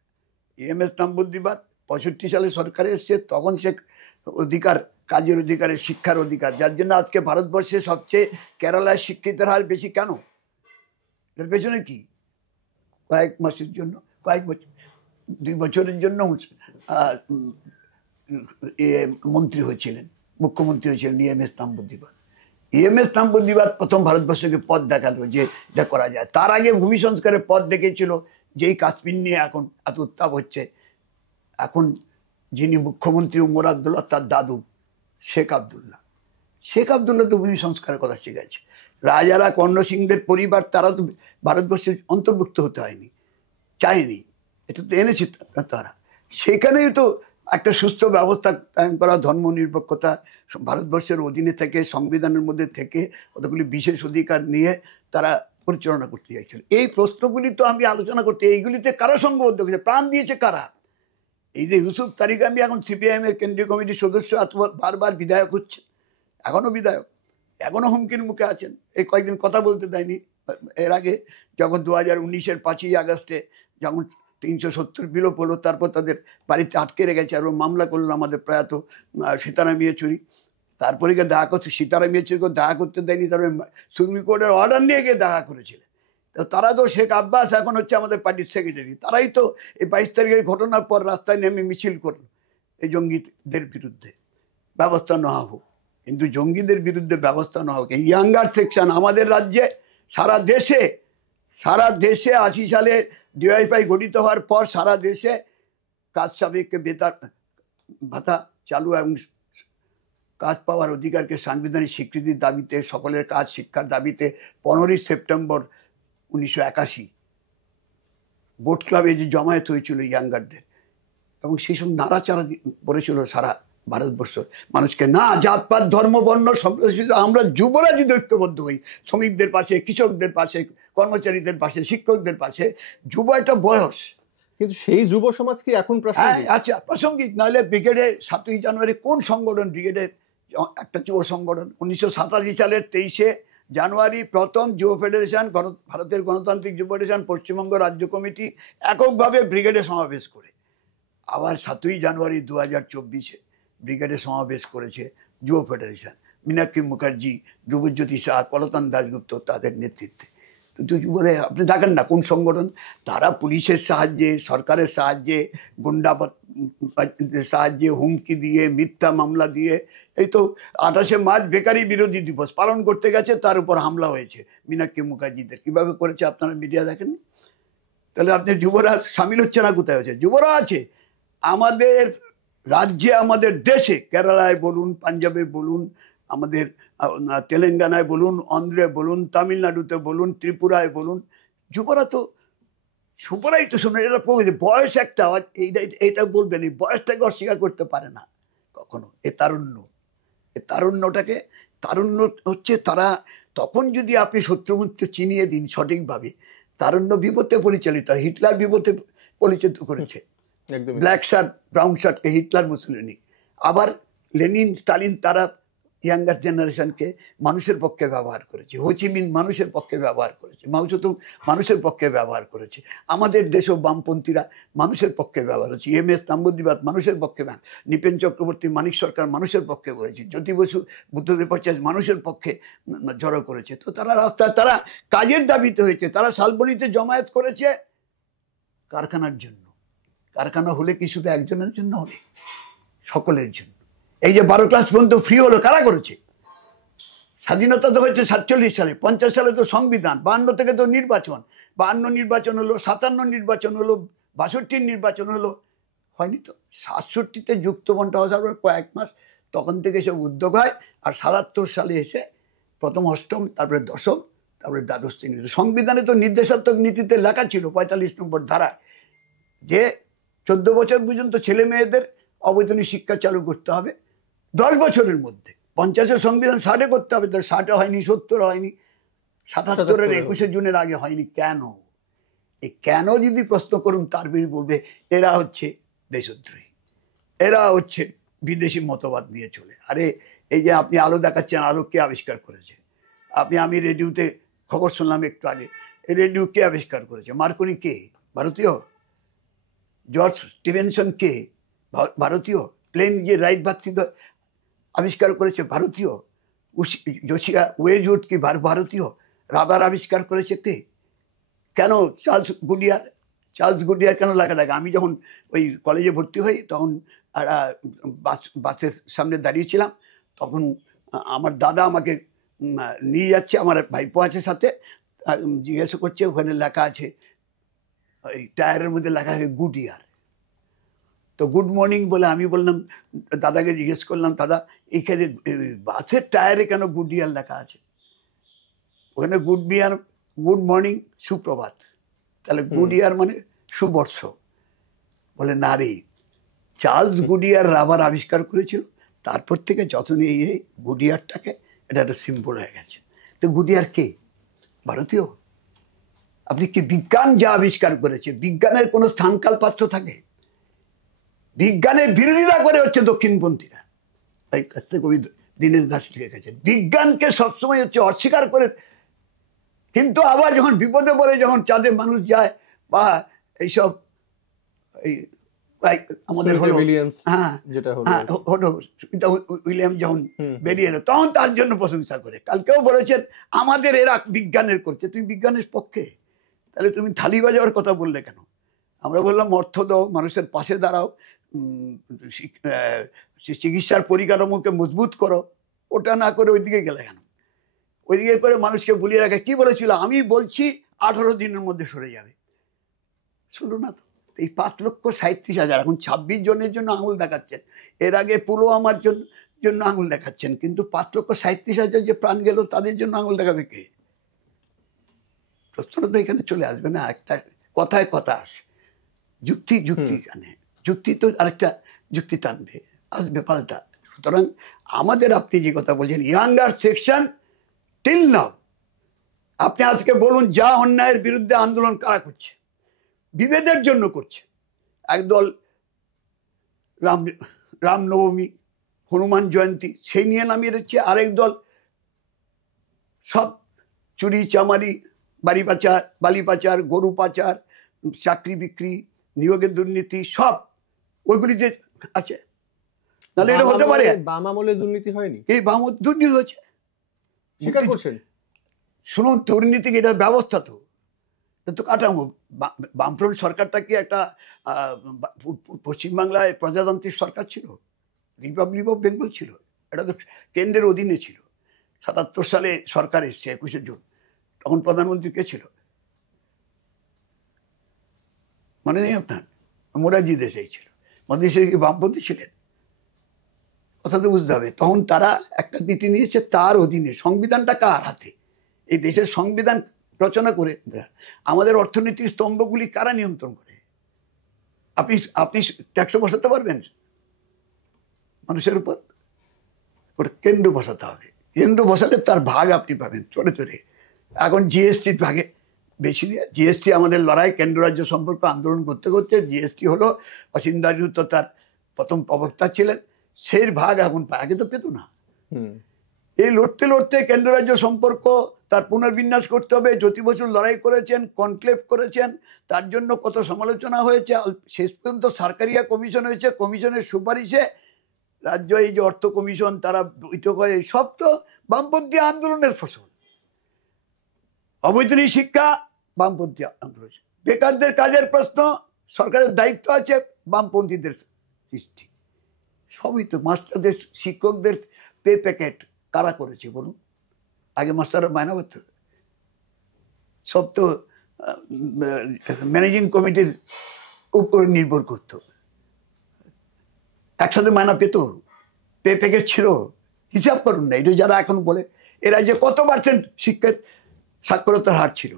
EMS নামবুদ্দিবাদ 65 সালে সরকারে এসছে, তখন সে অধিকার, কাজের অধিকারের, শিক্ষার অধিকার, যার জন্য আজকে ভারতবর্ষে সবচেয়ে কেরালায় শিক্ষিতের হার বেশি। কেন? এর পেছনে কি? কয়েক মাসের জন্য, কয়েক বছর, 2 বছরের জন্য মন্ত্রী হয়েছিলেন, মুখ্যমন্ত্রী হয়েছিলেন EMS নামবুদ্দিবাদ প্রথম ভারতবর্ষকে পথ দেখালো যে এটা করা যায়। তার আগে ভূমি সংস্কারের পথ দেখেছিল, যেই কাশ্মীর নিয়ে এখন এত উত্তাপ হচ্ছে। এখন যিনি মুখ্যমন্ত্রী উমর আবদুল্লাহ, তার দাদু শেখ আবদুল্লাহ তো ভূমি সংস্কারের কথা শিখেছে। রাজারা, কর্ণ সিংদের পরিবার, তারা তো ভারতবর্ষের অন্তর্ভুক্ত হতে হয়নি, চায়নি, এটা তো এনেছে তারা। সেখানেই তো একটা সুস্থ ব্যবস্থা কায়েম করা, ধর্ম নিরপেক্ষতা, ভারতবর্ষের অধীনে থেকে, সংবিধানের মধ্যে থেকে কতগুলি বিশেষ অধিকার নিয়ে তারা পরিচালনা করতে চাইছিল। এই প্রশ্নগুলি তো আমি আলোচনা করতে, এইগুলিতে কারা সংঘবদ্ধ করেছে, প্রাণ দিয়েছে কারা? এই যে ইউসুফ তারিক আমি এখন CPIM এর কেন্দ্রীয় কমিটির সদস্য, বারবার বিধায়ক হচ্ছে, এখনো বিধায়ক, এখনো হুমকির মুখে আছেন। এই কয়েকদিন কথা বলতে দেয়নি। এর আগে যখন 2019-এর 5ই আগস্টে যখন 370 বিলোপ হলো, তারপর তাদের বাড়িতে আটকে রেখেছে, আর মামলা করলো আমাদের প্রয়াত সীতারাম ইয়েচুরি। তারপরে গিয়ে দেখা করছে, সীতারাম ইয়েচুরিকে দেখা করতে দেয়নি, তারপরে সুপ্রিম কোর্টের অর্ডার নিয়ে গিয়ে দেখা করেছিলেন। তো তারা তো, শেখ আব্বাস এখন হচ্ছে আমাদের পার্টির সেক্রেটারি, তারাই তো এই 22 তারিখের ঘটনার পর রাস্তায় নেমে মিছিল করলো এই জঙ্গিদের বিরুদ্ধে, ব্যবস্থা নেওয়া হোক। কিন্তু জঙ্গিদের বিরুদ্ধে ব্যবস্থা নেওয়া হোক, এই ইয়াঙ্গার সেকশন আমাদের রাজ্যে, সারা দেশে 80 সালে DYFI গঠিত হওয়ার পর সারা দেশে কাজ সাপেক্ষে বেতন ভাতা চালু এবং কাজ পাওয়ার অধিকারকে সাংবিধানিক স্বীকৃতির দাবিতে, সকলের কাজ শিক্ষার দাবিতে 15ই সেপ্টেম্বর 1981 বোট ক্লাবে যে জমায়েত হয়েছিল ইয়াঙ্গারদের, এবং সেই সব নাড়াচাড়া পড়েছিল সারা ভারতবর্ষ মানুষকে। না জাতপাত, ধর্ম, বর্ণ, আমরা যুবরা যদি ঐক্যবদ্ধ হই, শ্রমিকদের পাশে, কৃষকদের পাশে, কর্মচারীদের পাশে, শিক্ষকদের পাশে, যুব একটা বয়স। কিন্তু সেই যুব সমাজ কি এখন প্রাসঙ্গিক? আচ্ছা, প্রাসঙ্গিক নাহলে ব্রিগেডে 7ই জানুয়ারি কোন সংগঠন, ব্রিগেডের একটা যুব সংগঠন 1987 সালের 23শে জানুয়ারি প্রথম যুব ফেডারেশন, ভারতের গণতান্ত্রিক যুব ফেডারেশন পশ্চিমবঙ্গ রাজ্য কমিটি এককভাবে ব্রিগেডে সমাবেশ করে। আবার 7ই জানুয়ারি 2024-এ ব্রিগেডে সমাবেশ করেছে যুব ফেডারেশন, মীনাক্ষী মুখার্জি, ধ্রুবজ্যোতি শাহ, কলতান দাশগুপ্ত তাদের নেতৃত্বে। তো যুবরা আপনি দেখেন না কোন সংগঠন, তারা পুলিশের সাহায্যে, সরকারের সাহায্যে, গুন্ডা সাহায্যে, হুমকি দিয়ে, মিথ্যা মামলা দিয়ে এই তো 28শে মার্চ বেকারি বিরোধী দিবস পালন করতে গেছে, তার উপর হামলা হয়েছে মীনাক্ষী মুখার্জিদের। কিভাবে করেছে আপনারা মিডিয়া দেখেন? তাহলে আপনি যুবরা সামিল হচ্ছে না? কোথায় হচ্ছে? যুবরা আছে আমাদের রাজ্যে, আমাদের দেশে, কেরালায় বলুন, পাঞ্জাবে বলুন, আমাদের তেলেঙ্গানায় বলুন, অন্ধ্রে বলুন, তামিলনাড়ুতে বলুন, ত্রিপুরায় বলুন, যুবরা তো যুবরাই তো শুনে। এটা বয়স একটা, এইটা বলবেন, এই বয়সটাকে অস্বীকার করতে পারে না কখনো। তারুণ্যটাকে, তারুণ্য হচ্ছে তারা তখন যদি আপনি শত্রুমুক্ত চিনিয়ে দিন সঠিকভাবে, তারুণ্য বিপথে পরিচালিত হয়। হিটলার বিপথে পরিচালিত করেছে, ব্ল্যাক শার্ট ব্রাউন শার্টকে হিটলার মুসলিনি। আবার লেনিন স্টালিন তারা ইয়াঙ্গার জেনারেশনকে মানুষের পক্ষে ব্যবহার করেছে। হোচিমিন মানুষের পক্ষে ব্যবহার করেছে, মাও জেতুং মানুষের পক্ষে ব্যবহার করেছে। আমাদের দেশও বামপন্থীরা মানুষের পক্ষে ব্যবহার হচ্ছে। এম.এস. নাম্বদিবাদ মানুষের পক্ষে, নৃপেন চক্রবর্তী, মানিক সরকার মানুষের পক্ষে বলেছে, জ্যোতি বসু, বুদ্ধদেব ভট্টাচার্য মানুষের পক্ষে জড়ো করেছে। তো তারা রাস্তায়, তারা কাজের দাবিতে হয়েছে, তারা শালবনীতে জমায়েত করেছে কারখানার জন্য। কারখানা হলে কি শুধু একজনের জন্য হবে? সকলের জন্য। এই যে 12 ক্লাস পর্যন্ত ফ্রি হলো, কারা করেছে? স্বাধীনতা তো হয়েছে 47 সালে, 50 সালে তো সংবিধান, 52 থেকে তো নির্বাচন, 52 নির্বাচন হলো, 57 নির্বাচন হলো, 62 নির্বাচন হলো, হয়নি তো। 67-তে যুক্তফ্রন্ট হওয়ার কয়েক মাস তখন থেকে সব উদ্যোগ হয়। আর 77 সালে এসে প্রথম অষ্টম, তারপরে দশম, তারপরে দ্বাদশ শ্রেণী। সংবিধানে তো নির্দেশাত্মক নীতিতে লেখা ছিল 45 নম্বর ধারায় যে 14 বছর পর্যন্ত ছেলে মেয়েদের অবৈতনিক শিক্ষা চালু করতে হবে 10 বছরের মধ্যে। 50-এর সংবিধান 60-এ করতে হবে, 60-এ হয়নি, 70 হয়নি, 77-এর 21শে জুনের আগে হয়নি। কেন? এই কেন যদি প্রশ্ন করুন, তার বিরুদ্ধে বলবে এরা হচ্ছে দেশদ্রোহী, এরা হচ্ছে বিদেশি মতবাদ নিয়ে চলে। আরে এই যে আপনি আলো দেখাচ্ছেন, আলো কে আবিষ্কার করেছে? আমি রেডিওতে খবর শুনলাম একটু আগে, এই রেডিও কে আবিষ্কার করেছে? মার্কনি কে? ভারতীয়। জর্জ স্টিভেনসন কে? ভারতীয়। প্লেন যে রাইট ভাতৃত্ব আবিষ্কার করেছে, ভারতীয়। জোসিয়া ওয়েজউড কি ভারতীয়? রাবার আবিষ্কার করেছে কে? কেন? চার্লস গুডিয়ার কেন লেখা থাকে? আমি যখন ওই কলেজে ভর্তি হই তখন বাসের সামনে দাঁড়িয়েছিলাম, তখন আমার দাদা আমাকে নিয়ে যাচ্ছে, আমার ভাইপো আছে সাথে, জিজ্ঞাসা করছে ওখানে লেখা আছে, ওই টায়ারের মধ্যে লেখা আছে গুডিয়ার। তো গুড মর্নিং বলে আমি বললাম, দাদাকে জিজ্ঞেস করলাম, দাদা এইখানে বাসের টায়ারে কেন গুডিয়ার লেখা আছে? ওখানে গুড মর্নিং, সুপ্রভাত। তাহলে গুডিয়ার মানে সুবর্ষ। বলে না রে, চার্লস গুডিয়ার রাবার আবিষ্কার করেছিল, তারপর থেকে যখন এই গুডিয়ারটাকে এটা একটা সিম্বল হয়ে গেছে। তো গুডিয়ার কে? ভারতীয়। আপনি কি বিজ্ঞান যা আবিষ্কার করেছে, বিজ্ঞানের কোনো স্থানকাল পাত্র থাকে? বিজ্ঞানের বিরোধিতা করে হচ্ছে দক্ষিণপন্থীরা। তাই কাছ থেকে কবি দীনেশ দাস লিখে গেছে, বিজ্ঞানকে সবসময় হচ্ছে অস্বীকার করে। কিন্তু আবার যখন বিপদে পড়ে, যখন চাঁদে মানুষ যায় বা এইসব আমাদের হলো উইলিয়াম যখন বেরিয়ে এলো, তখন তার জন্য প্রশংসা করে। কালকেও বলেছেন আমাদের এরা বিজ্ঞানের করছে, তুমি বিজ্ঞানের পক্ষে, তাহলে তুমি থালি বাজাবার কথা বললে কেন? আমরা বললাম অর্থ দাও, মানুষের পাশে দাঁড়াও, চিকিৎসার পরিকাঠামোকে মজবুত করো। ওটা না করে ওইদিকে গেলে কেন? ওইদিকে করে মানুষকে ভুলিয়ে রাখে। কি বলেছিল? আমি বলছি 18 দিনের মধ্যে সরে যাবে, শুনলো না তো। এই 5,37,000, এখন 26 জনের জন্য আঙুল দেখাচ্ছেন, এর আগে পুলওয়ামার জন্য আঙুল দেখাচ্ছেন, কিন্তু 5,37,000 যে প্রাণ গেল তাদের জন্য আঙুল দেখাবে কে? প্রশ্ন তো এখানে চলে আসবে না। একটা কথায় কথা আসে, যুক্তি জানে, যুক্তি তো আরেকটা যুক্তি টানবে, আসবে পাল্টা। সুতরাং আমাদের, আপনি যে কথা বলছেন, ইয়াঙ্গার সেকশন টিল নাও, আপনি আজকে বলুন যা অন্যায়ের বিরুদ্ধে আন্দোলন কারা করছে? বিভেদের জন্য করছে। একদল রামনবমী, হনুমান জয়ন্তী সেই নিয়ে নামিয়ে দিচ্ছে, আরেক দল সব চুরি চামারি, বালি পাচার, গরু পাচার, চাকরি বিক্রি, নিয়োগের দুর্নীতি, সব ওইগুলিতে আছে। তাহলে এটা হতে পারে বাম আমলে দুর্নীতি হয়নি? এই বাম দুর্নীতি হয়েছে, স্বীকার করছেন। শুনুন, দুর্নীতি এটা ব্যবস্থা তো কাঠামো। বামফ্রন্ট সরকারটা কি একটা পশ্চিমবাংলায় প্রজাতান্ত্রিক সরকার ছিল? রিপাবলিক অফ বেঙ্গল ছিল। এটা তো কেন্দ্রের অধীনে ছিল। 77 সালে সরকার এসছে 21শে জুন, তখন প্রধানমন্ত্রী কে ছিল মনে নেই আপনার? মোরারজি দেশাই ছিল। মোরারজি দেশাই কি বামপন্থী ছিলেন? কথা তো বুঝতে হবে। তখন তারা একটা নীতি নিয়েছে, তার অধীনে। সংবিধানটা কার হাতে? এই দেশের সংবিধান রচনা করে আমাদের অর্থনীতির স্তম্ভগুলি কারা নিয়ন্ত্রণ করে? আপনি আপনি ট্যাক্স বসাতে পারবেন মানুষের উপর? ওটা কেন্দ্র বসাতে হবে। কেন্দ্র বসালে তার ভাগ আপনি পাবেন চড়ে চড়ে। এখন জিএসটির ভাগে বেশি। জিএসটি আমাদের লড়াই, কেন্দ্র রাজ্য সম্পর্ক আন্দোলন করতে করতে জিএসটি হলো। অসীম দাশগুপ্ত তো তার প্রথম প্রবক্তা ছিলেন। সেই ভাগ এখন পায়, আগে তো পেত না। এই লড়তে লড়তে কেন্দ্র রাজ্য সম্পর্ক তার পুনর্বিন্যাস করতে হবে। জ্যোতি বসু লড়াই করেছেন, কনক্লেভ করেছেন, তার জন্য কত সমালোচনা হয়েছে। শেষ পর্যন্ত সরকারিয়া কমিশন হয়েছে। কমিশনের সুপারিশে রাজ্য এই যে অর্থ কমিশন তারা বৈঠক হয়, সব তো বামপন্থী আন্দোলনের ফসল। অবৈতনিক শিক্ষা বামপন্থী আন্দোলন। বেকারদের কাজের প্রশ্ন, সরকারের দায়িত্ব আছে, বামপন্থীদের সৃষ্টি। সবই তো। মাস্টারদের, শিক্ষকদের পে প্যাকেট কারা করেছে বলুন? আগে মাস্টাররা মায়না করতো, সব তো ম্যানেজিং কমিটির উপর নির্ভর করত। একসাথে মায়না পেত, পে প্যাকেট ছিল। হিসাব করুন না। এটা যারা এখন বলে এরা যে কত পার্সেন্ট শিক্ষার সাক্ষরতার হার ছিল।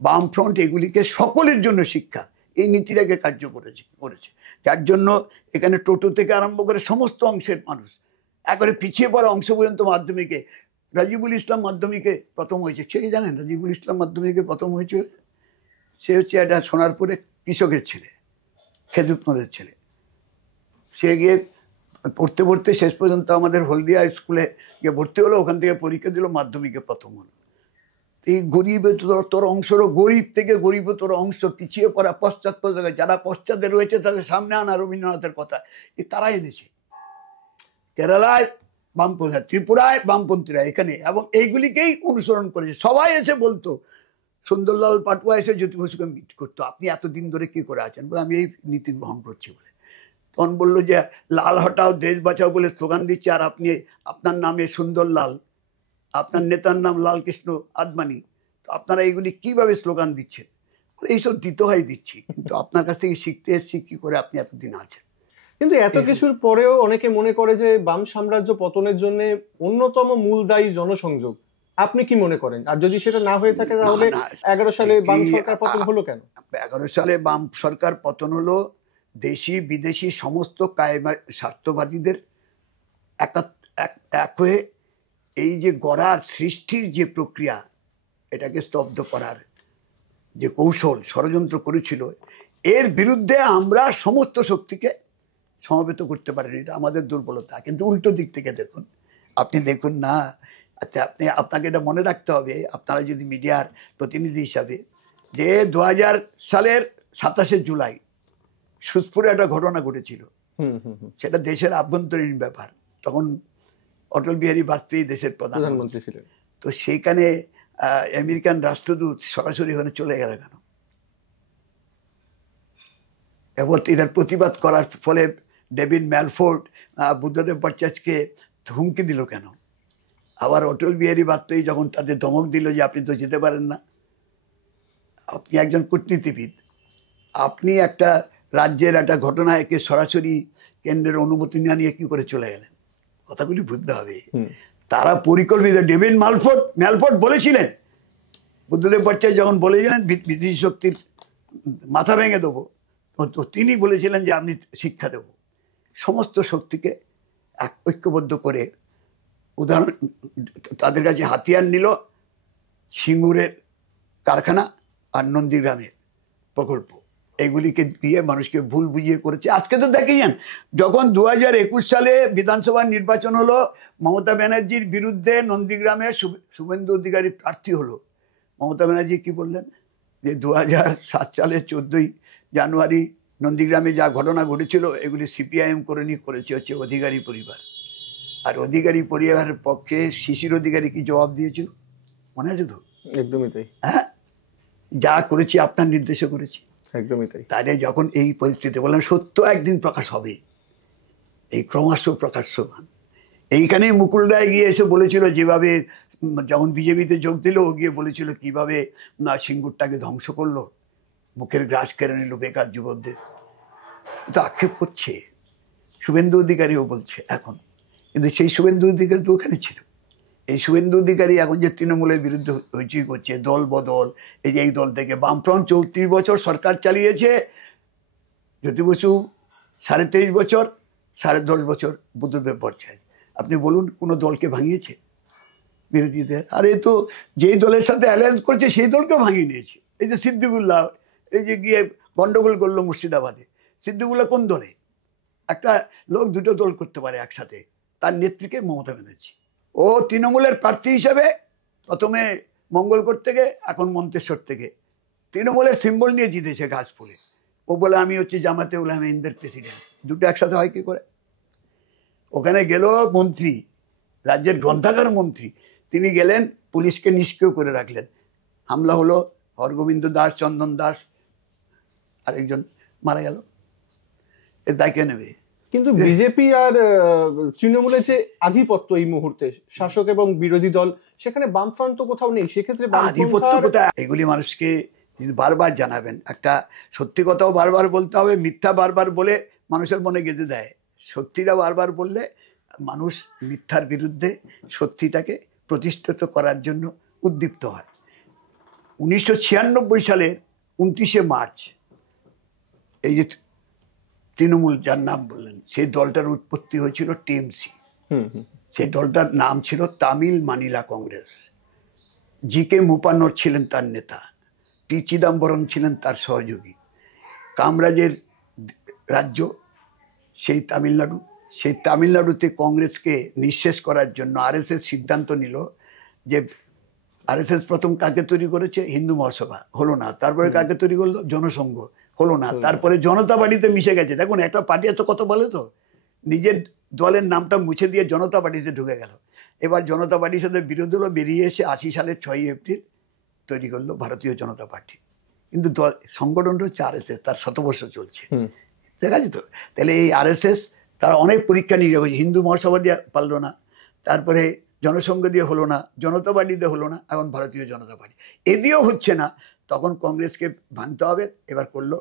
বামফ্রন্ট এগুলিকে সকলের জন্য শিক্ষা এই নীতিটাকে কার্য করেছে। যার জন্য এখানে টোটো থেকে আরম্ভ করে সমস্ত অংশের মানুষ, একবারে পিছিয়ে পড়া অংশ পর্যন্ত মাধ্যমিকে, রাজিবুল ইসলাম মাধ্যমিকে প্রথম হয়েছে। সে কি জানেন রাজিবুল ইসলাম মাধ্যমিকে প্রথম হয়েছিল? সে হচ্ছে একটা সোনারপুরে কৃষকের ছেলে, খেজুতমলের ছেলে। সে গিয়ে পড়তে পড়তে শেষ পর্যন্ত আমাদের হলদিয়া স্কুলে গিয়ে ভর্তি হলো। ওখান থেকে পরীক্ষা দিল, মাধ্যমিকে প্রথম হলো। এই গরিবতর অংশেরও, গরিব থেকে গরিবতর অংশ, পিছিয়ে পড়া পশ্চাৎপদ জায়গায় যারা পশ্চাতে রয়েছে তাদের সামনে আনা রবীন্দ্রনাথের কথা তারা এনেছে। কেরালায় বামপন্থী, ত্রিপুরায় বামপন্থীরা এখানে, এবং এইগুলিকেই অনুসরণ করেছে। সবাই এসে বলতো, সুন্দরলাল পাটুয়া এসে জ্যোতি বসুকে মিট করতো, আপনি এতদিন ধরে কি করে আছেন? বলে আমি এই নীতি গ্রহণ করছি বলে। তখন বললো যে লাল হটাও দেশ বাঁচাও বলে স্লোগান দিচ্ছে, আর আপনি আপনার নামে সুন্দরলাল, আপনার নেতার নাম লালকৃষ্ণ আদবানি, তো আপনারা এইগুলি কিভাবে স্লোগান দিচ্ছেন? এইসব দিতে হয়, দিচ্ছি, কিন্তু আপনার কাছ থেকে শিখতে এসেছি কি করে আপনি এতদিন আছেন। কিন্তু এত কিছুর পরেও অনেকে মনে করে যে বাম সাম্রাজ্য পতনের জন্য অন্যতম মূল দায়ী জনসংযোগ। আপনি কি মনে করেন? আর যদি সেটা না হয়ে থাকে তাহলে 11 সালে বাম সরকার পতন হলো কেন? 11 সালে বাম সরকার পতন হলো দেশি বিদেশি সমস্ত স্বার্থবাদীদের এক হয়ে এই যে গড়ার সৃষ্টির যে প্রক্রিয়া, এটাকে স্তব্ধ করার যে কৌশল ষড়যন্ত্র করেছিল, এর বিরুদ্ধে আমরা সমস্ত শক্তিকে সমবেত করতে পারিনি। এটা আমাদের দুর্বলতা। কিন্তু উল্টো দিক থেকে দেখুন, আপনি দেখুন না, আচ্ছা আপনাকে এটা মনে রাখতে হবে, আপনারা যদি মিডিয়ার প্রতিনিধি হিসাবে, যে 2000 সালের 27শে জুলাই সুজপুরে একটা ঘটনা ঘটেছিল। সেটা দেশের আভ্যন্তরীণ ব্যাপার। তখন অটল বিহারী বাজপেয়ী দেশের প্রধানমন্ত্রী ছিলেন। তো সেইখানে আমেরিকান রাষ্ট্রদূত সরাসরি ওখানে চলে গেল কেন? এবার এটার প্রতিবাদ করার ফলে ডেভিড ম্যালফোর্ড বুদ্ধদেব ভট্টাচার্যকে হুমকি দিল কেন? আবার অটল বিহারী বাজপেয়ী যখন তাদের ধমক দিল যে আপনি তো যেতে পারেন না, আপনি একজন কূটনীতিবিদ, আপনি একটা রাজ্যের একটা ঘটনাকে সরাসরি কেন্দ্রের অনুমতি না নিয়ে কি করে চলে গেলেন? কথাগুলি বুঝতে হবে। তারা পরিকল্পিত। ডেভিড ম্যালফোর্ড বলেছিলেন, বুদ্ধদেব ভট্টাচার্য যখন বলেছিলেন বিদেশি শক্তির মাথা ভেঙে দেবো, তো তিনি বলেছিলেন যে আমি শিক্ষা দেব। সমস্ত শক্তিকে ঐক্যবদ্ধ করে, উদাহরণ তাদের কাছে হাতিয়ার নিল সিঙ্গুরের কারখানা আর নন্দীগ্রামের প্রকল্প, এগুলিকে দিয়ে মানুষকে ভুল বুঝিয়ে করেছে। আজকে তো দেখেছেন, যখন 2021 সালে বিধানসভা নির্বাচন হলো, মমতা ব্যানার্জির বিরুদ্ধে নন্দীগ্রামে শুভেন্দু অধিকারী প্রার্থী হলো, মমতা ব্যানার্জি কি বললেন? যে 2007 সালের 14ই জানুয়ারি নন্দীগ্রামে যা ঘটনা ঘটেছিল এগুলি সিপিআইএম করেছে হচ্ছে অধিকারী পরিবার। আর অধিকারী পরিবারের পক্ষে শিশির অধিকারী কি জবাব দিয়েছিল মনে আছে তো? একদমই তাই। হ্যাঁ, যা করেছি আপনার নির্দেশে করেছি। একদমই তাই। তাহলে যখন এই পরিস্থিতি, বললাম সত্য একদিন প্রকাশ হবে, এই ক্রমশ প্রকাশ্যমান, এইখানেই মুকুল রায় গিয়ে এসে বলেছিল, যেভাবে যখন বিজেপিতে যোগ দিল, ও গিয়ে বলেছিল কিভাবে না সিঙ্গুরটাকে ধ্বংস করলো, মুখের গ্রাস কেড়ে নিল বেকার যুবকদের। তো আক্ষেপ করছে, শুভেন্দু অধিকারীও বলছে এখন, কিন্তু সেই শুভেন্দু অধিকারী তো ওখানে ছিল। এই শুভেন্দু অধিকারী এখন যে তৃণমূলের বিরুদ্ধে হইচই করছে, দল বদল, এই যে এই দল থেকে বামফ্রন্ট 34 বছর সরকার চালিয়েছে, জ্যোতি বসু 23.5 বছর, 10.5 বছর বুদ্ধদেব ভট্টাচার্য। আপনি বলুন কোনো দলকে ভাঙিয়েছে বিরোধীদের? আর এ তো যেই দলের সাথে অ্যালায়েন্স করছে সেই দলকে ভাঙিয়ে নিয়েছে। এই যে সিদ্দিকুল্লাহ, এই যে গিয়ে গন্ডগোল করলো মুর্শিদাবাদে, সিদ্দিকুল্লাহ কোন দলে? একটা লোক দুটো দল করতে পারে একসাথে, তার নেত্রীকে মমতা ব্যানার্জি। ও তৃণমূলের প্রার্থী হিসেবে প্রথমে মঙ্গলকোট থেকে, এখন মন্তেশ্বর থেকে তৃণমূলের সিম্বল নিয়ে জিতেছে গাছ ফুলে। ও বলে আমি হচ্ছে জামাতে উলামা হিন্দের প্রেসিডেন্ট। দুটো একসাথে হয় কি করে? ওখানে গেল মন্ত্রী, রাজ্যের গ্রন্থাগার মন্ত্রী, তিনি গেলেন, পুলিশকে নিষ্ক্রিয় করে রাখলেন। হামলা হলো, হরগোবিন্দ দাস, চন্দন দাস, আরেকজন মারা গেল। এর দায় কে নেবে? কিন্তু বিজেপি আর তৃণমূলের যে আধিপত্য এই মুহূর্তে, শাসক এবং বিরোধী দল, সেখানে বামফ্রন্ট তো কোথাও নেই। সেক্ষেত্রে আধিপত্য কোথায়? এগুলি মানুষকে বারবার জানাবেন। একটা সত্যি কথাও বারবার বলতে হবে, মিথ্যা বারবার বলে মানুষের মনে গেঁথে দেয়। সত্যিটা বারবার বললে মানুষ মিথ্যার বিরুদ্ধে সত্যিটাকে প্রতিষ্ঠিত করার জন্য উদ্দীপ্ত হয়। 1996 সালের 29শে মার্চ এই যে তৃণমূল যার নাম বললেন, সেই দলটার উৎপত্তি হয়েছিল টিএমসি। সেই দলটার নাম ছিল তামিল মানিলা কংগ্রেস। জি.কে. মুপান্নর ছিলেন তার নেতা, পি চিদম্বরম ছিলেন তার সহযোগী। কামরাজের রাজ্য সেই তামিলনাড়ু। সেই তামিলনাড়ুতে কংগ্রেসকে নিঃশেষ করার জন্য আরএসএস সিদ্ধান্ত নিল যে, আরএসএস প্রথম কাকে তৈরি করেছে? হিন্দু মহাসভা, হলো না। তারপরে কাকে তৈরি করলো? জনসংঘ, হলো না। তারপরে জনতা পার্টিতে মিশে গেছে। দেখুন, একটা পার্টি এত কথা বলে তো, নিজের দলের নামটা মুছে দিয়ে জনতা পার্টিতে ঢুকে গেল। এবার জনতা পার্টির সাথে বিরোধী হলো, বেরিয়ে এসে 80 সালের 6ই এপ্রিল তৈরি করলো ভারতীয় জনতা পার্টি। কিন্তু সংগঠনটা হচ্ছে আরএসএস, তার 100 বছর চলছে, ঠিক আছে তো? তাহলে এই আরএসএস তারা অনেক পরীক্ষা নিয়ে গেছে, হিন্দু মহাসভা দিয়ে পারলো না, তারপরে জনসংঘ দিয়ে হলো না, জনতা পার্টিতে হলো না, এখন ভারতীয় জনতা পার্টি এ দিয়েও হচ্ছে না। তখন কংগ্রেসকে ভাঙতে হবে। এবার করলো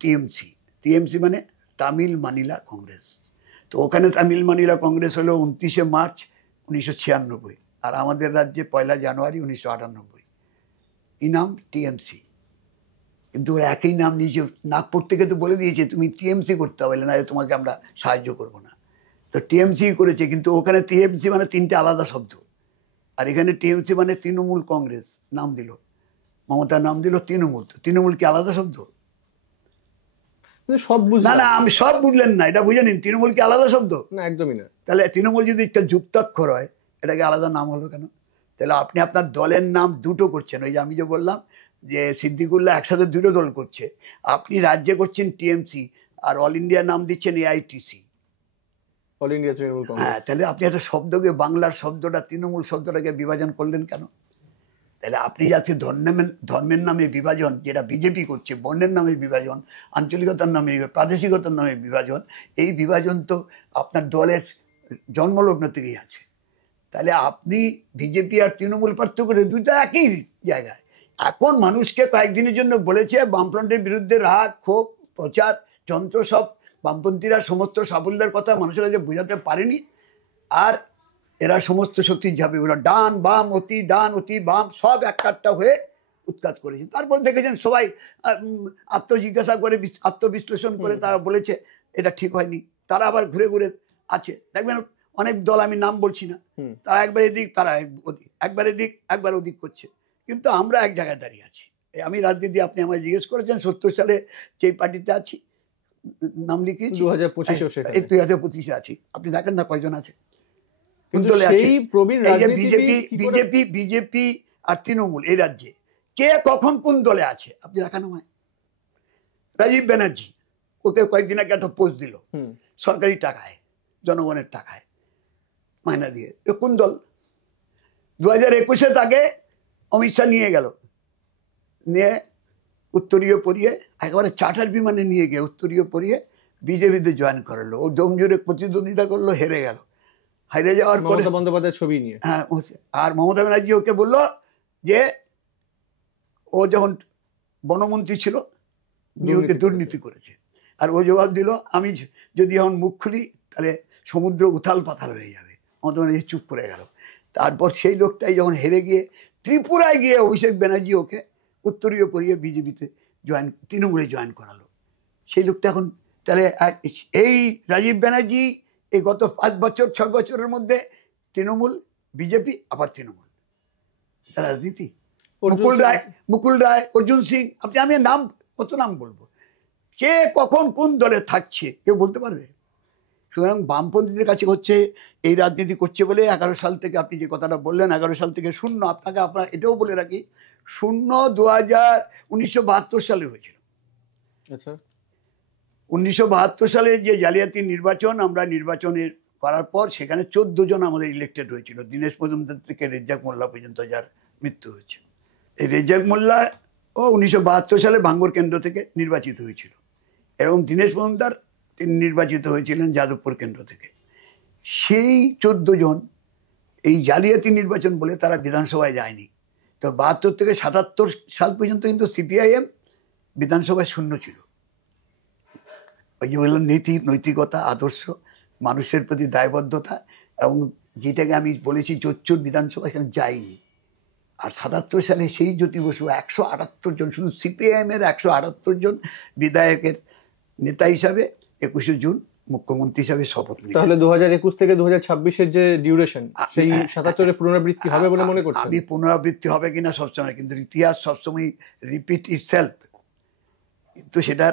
টিএমসি। টিএমসি মানে তামিল মানিলা কংগ্রেস। তো ওখানে তামিল মানিলা কংগ্রেস হলো 29শে মার্চ 1996, আর আমাদের রাজ্যে 1 জানুয়ারি 1998। এই নাম টিএমসি। কিন্তু ওরা একই নাম নিয়েছে। নাগপুর থেকে তো বলে দিয়েছে তুমি টিএমসি করতে হবে, না তোমাকে আমরা সাহায্য করব না। তো টিএমসি করেছে, কিন্তু ওখানে টিএমসি মানে 3টে আলাদা শব্দ, আর এখানে টিএমসি মানে তৃণমূল কংগ্রেস নাম দিল, মমতার নাম দিল তৃণমূল। তৃণমূল কি আলাদা শব্দ? সব না না, আমি সব বুঝলেন না, এটা বুঝে নিন। তৃণমূল কি আলাদা শব্দ? না, একদমই না। তাহলে তৃণমূল যদি একটা যুক্তাক্ষর হয়, এটাকে আলাদা নাম হলো কেন? তাহলে আপনি আপনার দলের নাম দুটো করছেন। ওই যে আমি যে বললাম যে সিদ্দিকুল্লাহ একসাথে দুটো দল করছে, আপনি রাজ্যে করছেন টিএমসি, আর অল ইন্ডিয়া নাম দিচ্ছেন AITC, all India Trinamool Congress. হ্যাঁ, তাহলে আপনি একটা শব্দকে, বাংলার শব্দটা তৃণমূল শব্দটাকে বিভাজন করলেন কেন? তাহলে আপনি যাচ্ছে ধর্মের নামে বিভাজন, যেটা বিজেপি করছে, বর্ণের নামে বিভাজন, আঞ্চলিকতার নামে, প্রাদেশিকতার নামে বিভাজন, এই বিভাজন তো আপনার দলের জন্মলগ্ন থেকেই আছে। তাহলে আপনি বিজেপি আর তৃণমূল পার্থক্য করে দুটো একই জায়গায়। এখন মানুষকে কয়েকদিনের জন্য বলেছে বামফ্রন্টের বিরুদ্ধে রাগ, ক্ষোভ, প্রচার যন্ত্র, সব বামপন্থীরা সমস্ত সাফল্যের কথা মানুষেরা যে বোঝাতে পারেনি, আর এরা সমস্ত শক্তি যাবে, ওরা ডান বাম, অতি ডান অতি বাম সব একটা হয়ে উৎখাত করেছে। তারপর দেখেছেন সবাই আত্মজিজ্ঞাসা করে, আত্মবিশ্লেষণ করে তারা বলেছে এটা ঠিক হয়নি। তারা আবার ঘুরে ঘুরে আছে, দেখবেন অনেক দল, আমি নাম বলছি না, তারা একবার এদিক, তারা একবার এদিক, একবার ওদিক করছে, কিন্তু আমরা এক জায়গায় দাঁড়িয়ে আছি। আমি রাজনীতি, আপনি আমায় জিজ্ঞেস করেছেন 70 সালে যেই পার্টিতে আছি, নাম লিখিয়েছি, 2025 আছি। আপনি দেখেন না কয়জন আছে, বিজেপি আর তৃণমূল এই রাজ্যে কে কখন কোন দলে আছে আপনি দেখানো হয়। রাজীব ব্যানার্জি, ওকে কয়েকদিন আগে একটা পোস্ট দিল, সরকারি টাকায়, জনগণের টাকায় মাইনা দিয়ে। কোন দল? 2021 আগে অমিত শাহ নিয়ে গেল, নিয়ে উত্তরীয় পরিয়ে একেবারে চার্টার বিমানে নিয়ে গিয়ে উত্তরীয় পরিয়ে বিজেপিতে জয়েন করালো। ও দমজোরে প্রতিদ্বন্দ্বিতা করলো, হেরে গেল। হারিয়ে যাওয়ার পরে মমতা বন্দ্যোপাধ্যায়ের ছবি নিয়ে। হ্যাঁ, আর মমতা ব্যানার্জি ওকে বলল যে ও যখন বনমন্ত্রী ছিল ওকে দুর্নীতি করেছে। আর ও জবাব দিল, আমি যদি এখন মুখ খুলি তাহলে সমুদ্র উথাল পাথাল হয়ে যাবে। মমতা ব্যানার্জি চুপ করে গেল। তারপর সেই লোকটাই যখন হেরে গিয়ে ত্রিপুরায় গিয়ে অভিষেক ব্যানার্জি ওকে উত্তরীয় পরিয়ে বিজেপিতে তৃণমূলে জয়েন করালো। সেই লোকটা এখন তাহলে এই রাজীব ব্যানার্জি এই গত 5 বছর 6 বছরের মধ্যে তৃণমূল, বিজেপি, আবার তৃণমূল, রাজনীতি। মুকুল রায়, অর্জুন সিং, আমি নাম কত নাম বলবো, কে কখন কোন দলে থাকছে কেউ বলতে পারবে? সুতরাং বামপন্থীদের কাছে হচ্ছে এই রাজনীতি করছে বলে 11 সাল থেকে, আপনি যে কথাটা বললেন 11 সাল থেকে শূন্য, আপনার এটাও বলে রাখি, শূন্য 1972 সালে হয়েছিল। আচ্ছা, 1972 সালে যে জালিয়াতি নির্বাচন, আমরা নির্বাচনের করার পর সেখানে 14 জন আমাদের ইলেক্টেড হয়েছিল, দীনেশ মজুমদার থেকে রেজ্জাক মোল্লা পর্যন্ত, যার মৃত্যু হয়েছে। এই রেজ্জাক মোল্লা ও 1972 সালে ভাঙ্গর কেন্দ্র থেকে নির্বাচিত হয়েছিল, এবং দীনেশ মজুমদার তিনি নির্বাচিত হয়েছিলেন যাদবপুর কেন্দ্র থেকে। সেই 14 জন এই জালিয়াতি নির্বাচন বলে তারা বিধানসভায় যায়নি। তো 72 থেকে 77 সাল পর্যন্ত কিন্তু সিপিআইএম বিধানসভায় শূন্য ছিল। ওই যে বললাম, নৈতিকতা, আদর্শ, মানুষের প্রতি দায়বদ্ধতা, এবং যেটাকে আমি বলেছি জোচ্চুর বিধানসভা সেখানে যায়নি। আর 77 সালে সেই জ্যোতি বসু 178 জন, শুধু সিপিআইএমের 178 জন বিধায়কের নেতা হিসাবে 21শে জুন মুখ্যমন্ত্রী হিসাবে শপথ নিলেন। তাহলে 2021 থেকে 2026-এর যে ডিউরেশন, সেই 77-এর পুনরাবৃত্তি হবে বলে মনে করছেন? আমি পুনরাবৃত্তি হবে কিনা সবসময়, কিন্তু ইতিহাস সবসময় রিপিট ইটসেলফ, কিন্তু সেটা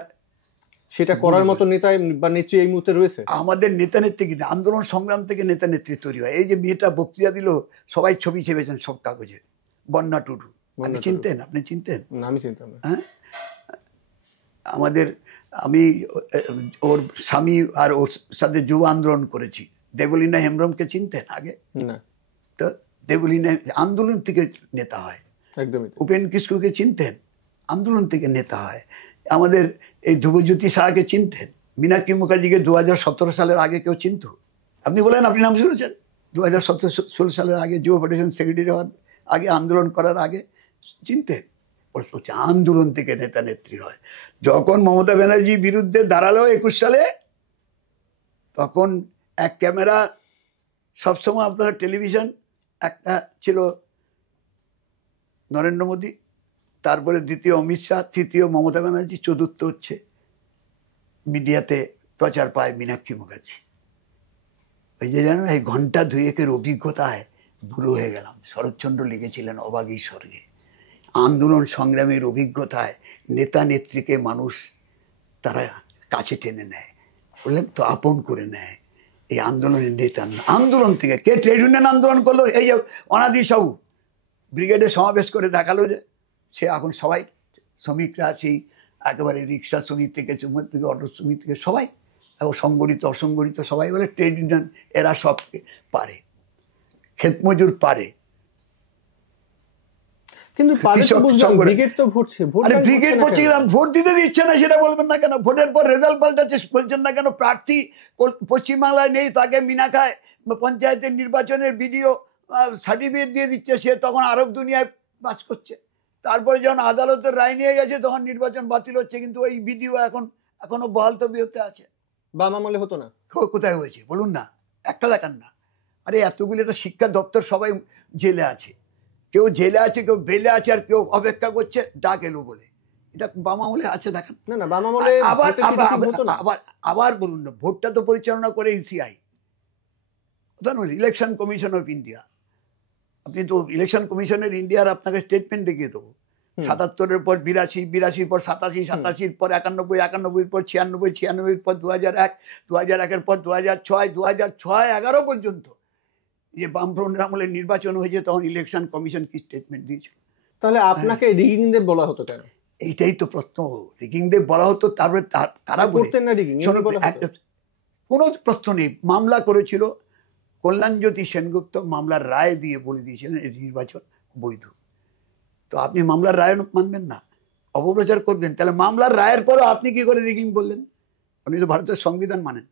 করার মতো নেতা বা নেত্রী এই মুহূর্তে রয়েছে? আমাদের নেতা নেত্রী কিন্তু আন্দোলন সংগ্রাম থেকে নেতা নেত্রী তৈরি হয়। এই যে মেয়েটা বক্তৃতা দিল, সবাই ছবি ছেপেছেন সব কাগজে, বন্যা টুডু, আপনি চিনতেন? না, আমি চিনতাম না। হ্যাঁ, আমি ওর স্বামী আর ওর সাথে যুব আন্দোলন করেছি। দেবলীনা হেমব্রমকে চিনতেন আগে? না। তো দেবলীনা আন্দোলন থেকে নেতা হয়। একদমই। উপেন কিস্কুকে চিনতেন? আন্দোলন থেকে নেতা হয়। আমাদের এই ধ্রুবজ্যোতি সাহাকে চিনতেন? মীনাক্ষী মুখার্জিকে 2017 সালের আগে কেউ চিনত? আপনি বলেন, আপনি নাম শুনেছেন? 2017-16 সালের আগে যুব ফেডারেশন সেক্রেটারি হওয়ার আগে, আন্দোলন করার আগে চিনতেন? আন্দোলন থেকে নেতা নেত্রী হয়। যখন মমতা ব্যানার্জির বিরুদ্ধে দাঁড়ালো 21 সালে, তখন এক ক্যামেরা, সবসময় আপনারা টেলিভিশন, একটা ছিল নরেন্দ্র মোদী, তারপরে দ্বিতীয় অমিত শাহ, তৃতীয় মমতা ব্যানার্জি, চতুর্থ হচ্ছে মিডিয়াতে প্রচার পায় মীনাক্ষী মুখার্জি। ওই যে জানেন, এই ঘন্টা 2-1 অভিজ্ঞতায় বুড়ো হয়ে গেলাম। শরৎচন্দ্র লিখেছিলেন অবাগী স্বর্গে। আন্দোলন সংগ্রামের অভিজ্ঞতায় নেতা নেত্রীকে মানুষ তারা কাছে টেনে নেয়, বললেন তো আপন করে নেয়। এই আন্দোলনের নেতা, আন্দোলন থেকে কে ট্রেড ইউনিয়ন আন্দোলন করলো, এই যে অনাদি সাহু ব্রিগেডে সমাবেশ করে দেখালো যে সে এখন সবাই শ্রমিকরা, সেই একেবারে রিক্সা শ্রমিক থেকে অটো শ্রমিক থেকে সবাই, এবং সংগঠিত অসংগঠিত সবাই বলে ট্রেড ইউনিয়ন এরা সব পারে, ক্ষেতমজুর পারে। কিন্তু ভোট দিতে দিচ্ছে না, সেটা বলবেন না কেন? ভোটের পর রেজাল্ট পাল্টাচ্ছে বলছেন না কেন? প্রার্থী পশ্চিমবাংলায় নেই, তাকে মিনাখায় পঞ্চায়েতের নির্বাচনের ভিডিও সার্টিফিকেট দিয়ে দিচ্ছে, সে তখন আরব দুনিয়ায় বাস করছে। তারপরে যখন আদালতের রায় নিয়ে গেছে তখন নির্বাচন বাতিল হচ্ছে, কিন্তু ওই ভিডিও এখনো বহাল তবিয়তে আছে। বাম আমলে হতো না? কোথায় হয়েছে বলুন না, একটা দেখান না। আরে এতগুলো একটা শিক্ষা দপ্তর, সবাই জেলে আছে, কেউ জেলে আছে, কেউ বেলে আছে, আর কেউ অপেক্ষা করছে ডাক এলো বলে। এটা বাম আমলে আছে, দেখেন না। না, বাম আমলে আবার বলুন না, ভোটটা তো পরিচালনা করে ECI, election commission of India. আপনি তো ইলেকশন কমিশনের ইন্ডিয়ার আপনাকে স্টেটমেন্ট দেখিয়ে দেবো। 77-এর পর 82, 82-র পর 87, 87-র পর 91, 91-র পর 96, 96-র পর 2001, 2001-এর পর 2006, 2006, 11 পর্যন্ত যে বামফ্রন্টের আমলে নির্বাচন হয়েছে, তখন ইলেকশন কমিশন কি স্টেটমেন্ট দিয়েছিল? তাহলে আপনাকে রিগিং দেব বলা হতো কেন? এইটাই তো প্রশ্ন। রিগিং দেব বলা হতো, তারপরে তারা বলতেন না রিগিং, কোনো প্রশ্ন নেই। মামলা করেছিল কল্যাণজ্যোতি সেনগুপ্ত, মামলার রায় দিয়ে বলে দিয়েছিলেন এই নির্বাচন বৈধ। তো আপনি মামলার রায় মানবেন না, অপপ্রচার করবেন, তাহলে মামলার রায়ের পরও আপনি কি করে রিগিং বললেন? আপনি তো ভারতের সংবিধান মানেন।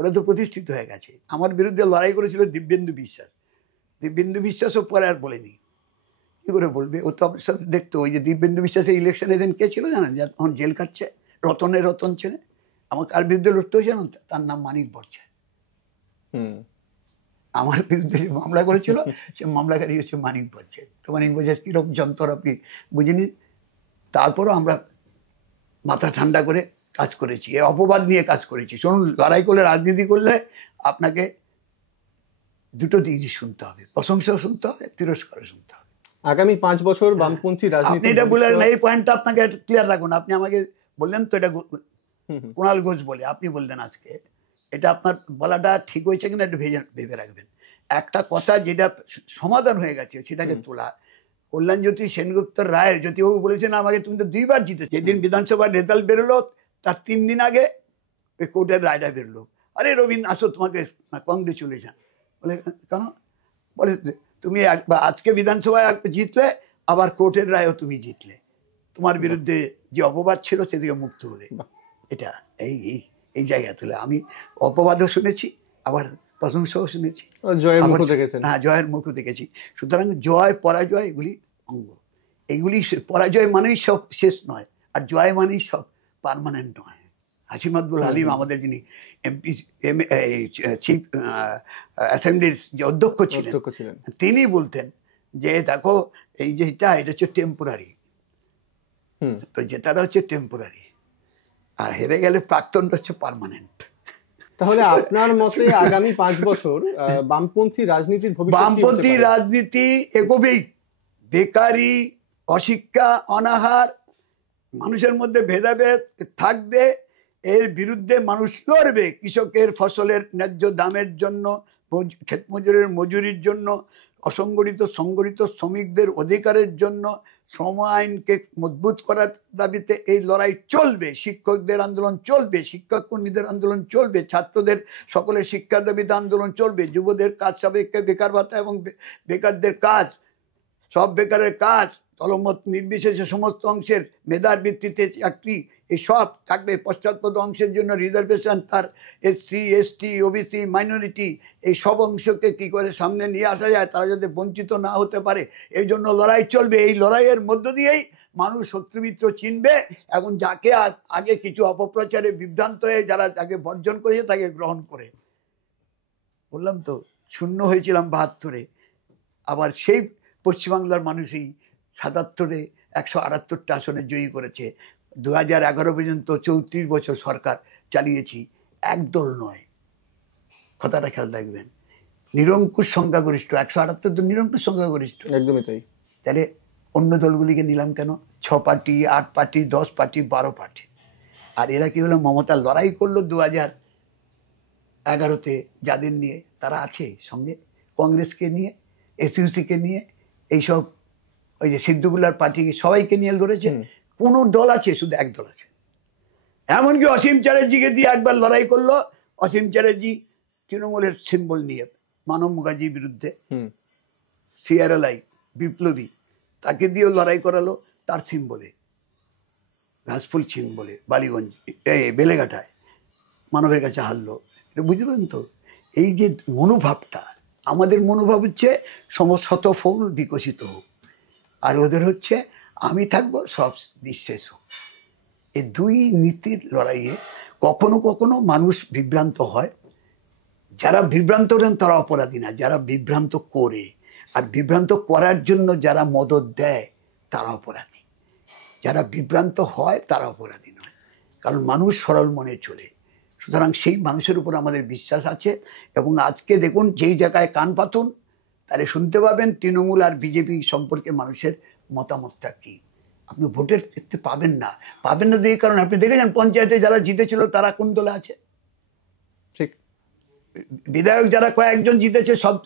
ওরা তো প্রতিষ্ঠিত হয়ে গেছে। আমার বিরুদ্ধে লড়াই করেছিল দিব্যেন্দু বিশ্বাস। দিব্যেন্দু বিশ্বাসও পরে আর বলেনি, কি করে বলবে? ও তো আমার সাথে দেখতো। ওই যে দিব্যেন্দু বিশ্বাসের ইলেকশনে দিন কে ছিল জানেন, যার তখন জেল কাটছে, রতন ছেলে। আমার কার বিরুদ্ধে লড়তে হয়েছে জানেন? তার নাম মানিক বর্ষা। আমার বিরুদ্ধে যে মামলা করেছিল সে মামলাকারী হচ্ছে মানিক বর্ষা। তো মানিক বর্ষা কিরকম যন্ত্র আপনি বুঝে নিন। তারপরও আমরা মাথা ঠান্ডা করে কাজ করেছি, এই অপবাদ নিয়ে কাজ করেছি। শুনুন, লড়াই করলে, রাজনীতি করলে আপনাকে দুটো দিকই শুনতে হবে, প্রশংসাও শুনতে হবে, তিরস্কারও শুনতে হবে। আগামী 5 বছর বামপন্থী আপনি রাজনীতি, এটা বললেন না, এই পয়েন্টটা আপনাকে ক্লিয়ার রাখুন। আপনি আমাকে বললেন তো, এটা কুণাল ঘোষ বলে আপনি বললেন আজকে, এটা আপনার বলাটা ঠিক হয়েছে কিনা একটু ভেবে রাখবেন। একটা কথা যেটা সমাধান হয়ে গেছে সেটাকে তোলা। কল্যাণজ্যোতি সেনগুপ্তর রায় জ্যোতিবাবু বলেছেন আমাকে, তুমি তো 2 বার জিতে। যেদিন বিধানসভার রেজাল্ট বেরোলো তার 3 দিন আগে ওই কোর্টের রায়টা বেরোলো। আরে রবীন্দ্র আসো, তোমাকে কংগ্রেচুলেশন। বলে কেন? বলে তুমি আজকে বিধানসভায় জিতলে, আবার কোর্টের রায়ও তুমি জিতলে, তোমার বিরুদ্ধে যে অপবাদ ছিল সেদিকে মুক্ত হলে। এটা এই এই জায়গা তুলে আমি অপবাদও শুনেছি, আবার প্রশংসাও শুনেছি, জয়ের মুখ দেখেছেন। হ্যাঁ, জয়ের মুখ দেখেছি। সুতরাং জয় পরাজয় এগুলি অঙ্গ, এইগুলি পরাজয় মানেই সব শেষ নয়, আর জয় মানেই সব পার্মানেন্ট নয়। হাসিম আব্দুল হালিম আমাদের যিনি এমপি চিফ অ্যাসেম্বলির যে অধ্যক্ষ ছিলেন, তিনি বলতেন যে দেখো এই যে এটা হচ্ছে টেম্পোরারি, তো জেতাটা হচ্ছে টেম্পোরারি, আর হেরে গেলে প্রাক্তনটা হচ্ছে পার্মানেন্ট। তাহলে আপনার মতে আগামী 5 বছর বামপন্থী রাজনীতির ভবিষ্যৎ, বামপন্থী রাজনীতি এগোবেই। বেকারি, অশিক্ষা, অনাহার, মানুষের মধ্যে ভেদাভেদ থাকবে, এর বিরুদ্ধে মানুষ লড়বে। কৃষকের ফসলের ন্যায্য দামের জন্য, ক্ষেত মজুরের মজুরির জন্য, অসংগঠিত সংগঠিত শ্রমিকদের অধিকারের জন্য, শ্রম আইনকে মজবুত করার দাবিতে এই লড়াই চলবে। শিক্ষকদের আন্দোলন চলবে, শিক্ষক কর্মীদের আন্দোলন চলবে, ছাত্রদের সকলের শিক্ষার দাবিতে আন্দোলন চলবে, যুবদের কাজ সাপেক্ষে বেকার ভাতা এবং বেকারদের কাজ, সব বেকারের কাজ, দলমত নির্বিশেষে সমস্ত অংশের মেধার ভিত্তিতে চাকরি, এই সব থাকবে। পশ্চাৎপদ অংশের জন্য রিজার্ভেশন, তার SC ST OBC মাইনরিটি, এই সব অংশকে কি করে সামনে নিয়ে আসা যায়, তারা যাতে বঞ্চিত না হতে পারে, এই জন্য লড়াই চলবে। এই লড়াইয়ের মধ্য দিয়েই মানুষ শত্রুমিত্র চিনবে, এবং যাকে আগে কিছু অপপ্রচারে বিভ্রান্ত হয়ে যারা তাকে বর্জন করেছে তাকে গ্রহণ করে। বললাম তো, শূন্য হয়েছিলাম 72-এ, আবার সেই পশ্চিমবাংলার মানুষই 77-এ 178টা আসনে জয়ী করেছে। 2011 পর্যন্ত 34 বছর সরকার চালিয়েছি, একদল নয়, কথাটা খেয়াল রাখবেন। নিরঙ্কুশ সংখ্যাগরিষ্ঠ, 178 তো নিরঙ্কুশ সংখ্যাগরিষ্ঠ, একদমই তাই। তাহলে অন্য দলগুলিকে নিলাম কেন? 6 পার্টি, 8 পার্টি, 10 পার্টি, 12 পার্টি। আর এরা কি হলো? মমতা লড়াই করলো 2011-তে যাদের নিয়ে, তারা আছে সঙ্গে, কংগ্রেসকে নিয়ে, SUC-কে নিয়ে, এইসব ওই যে সিদ্ধুগুলার পার্টি, সবাইকে নিয়ে লড়েছে। কোন দল আছে? শুধু এক দল আছে। এমনকি অসীম চ্যাটার্জিকে দিয়ে একবার লড়াই করলো। অসীম চ্যাটার্জি তৃণমূলের সিম্বল নিয়ে, মানব মুখার্জির বিরুদ্ধে, CRLI বিপ্লবী, তাকে দিয়েও লড়াই করালো তার সিম্বলে, ঘাসফুল সিম্বলে, বালিগঞ্জ বেলেঘাটায় মানবের কাছে হারলো। এটা বুঝলেন তো? এই যে মনোভাবটা, আমাদের মনোভাব হচ্ছে সমশত ফুল বিকশিত হোক, আর ওদের হচ্ছে আমি থাকবো সব নিঃশেষ হোক। এই দুই নীতির লড়াইয়ে কখনো কখনো মানুষ বিভ্রান্ত হয়। যারা বিভ্রান্ত হন তারা অপরাধী না, যারা বিভ্রান্ত করে আর বিভ্রান্ত করার জন্য যারা মদত দেয় তারা অপরাধী। যারা বিভ্রান্ত হয় তারা অপরাধী নয়, কারণ মানুষ সরল মনে চলে। সুতরাং সেই মানুষের উপর আমাদের বিশ্বাস আছে। এবং আজকে দেখুন, যেই জায়গায় কান পাতুন, তাহলে শুনতে পাবেন তৃণমূল আর বিজেপি সম্পর্কে মানুষের মতামতটা কি। আপনি ভোটের ক্ষেত্রে পাবেন না এই কারণে, আপনি দেখেছেন পঞ্চায়েতে যারা জিতেছিল তারা কোন দলে আছে? ঠিক। বিধায়ক যারা কয়েকজন জিতেছে সব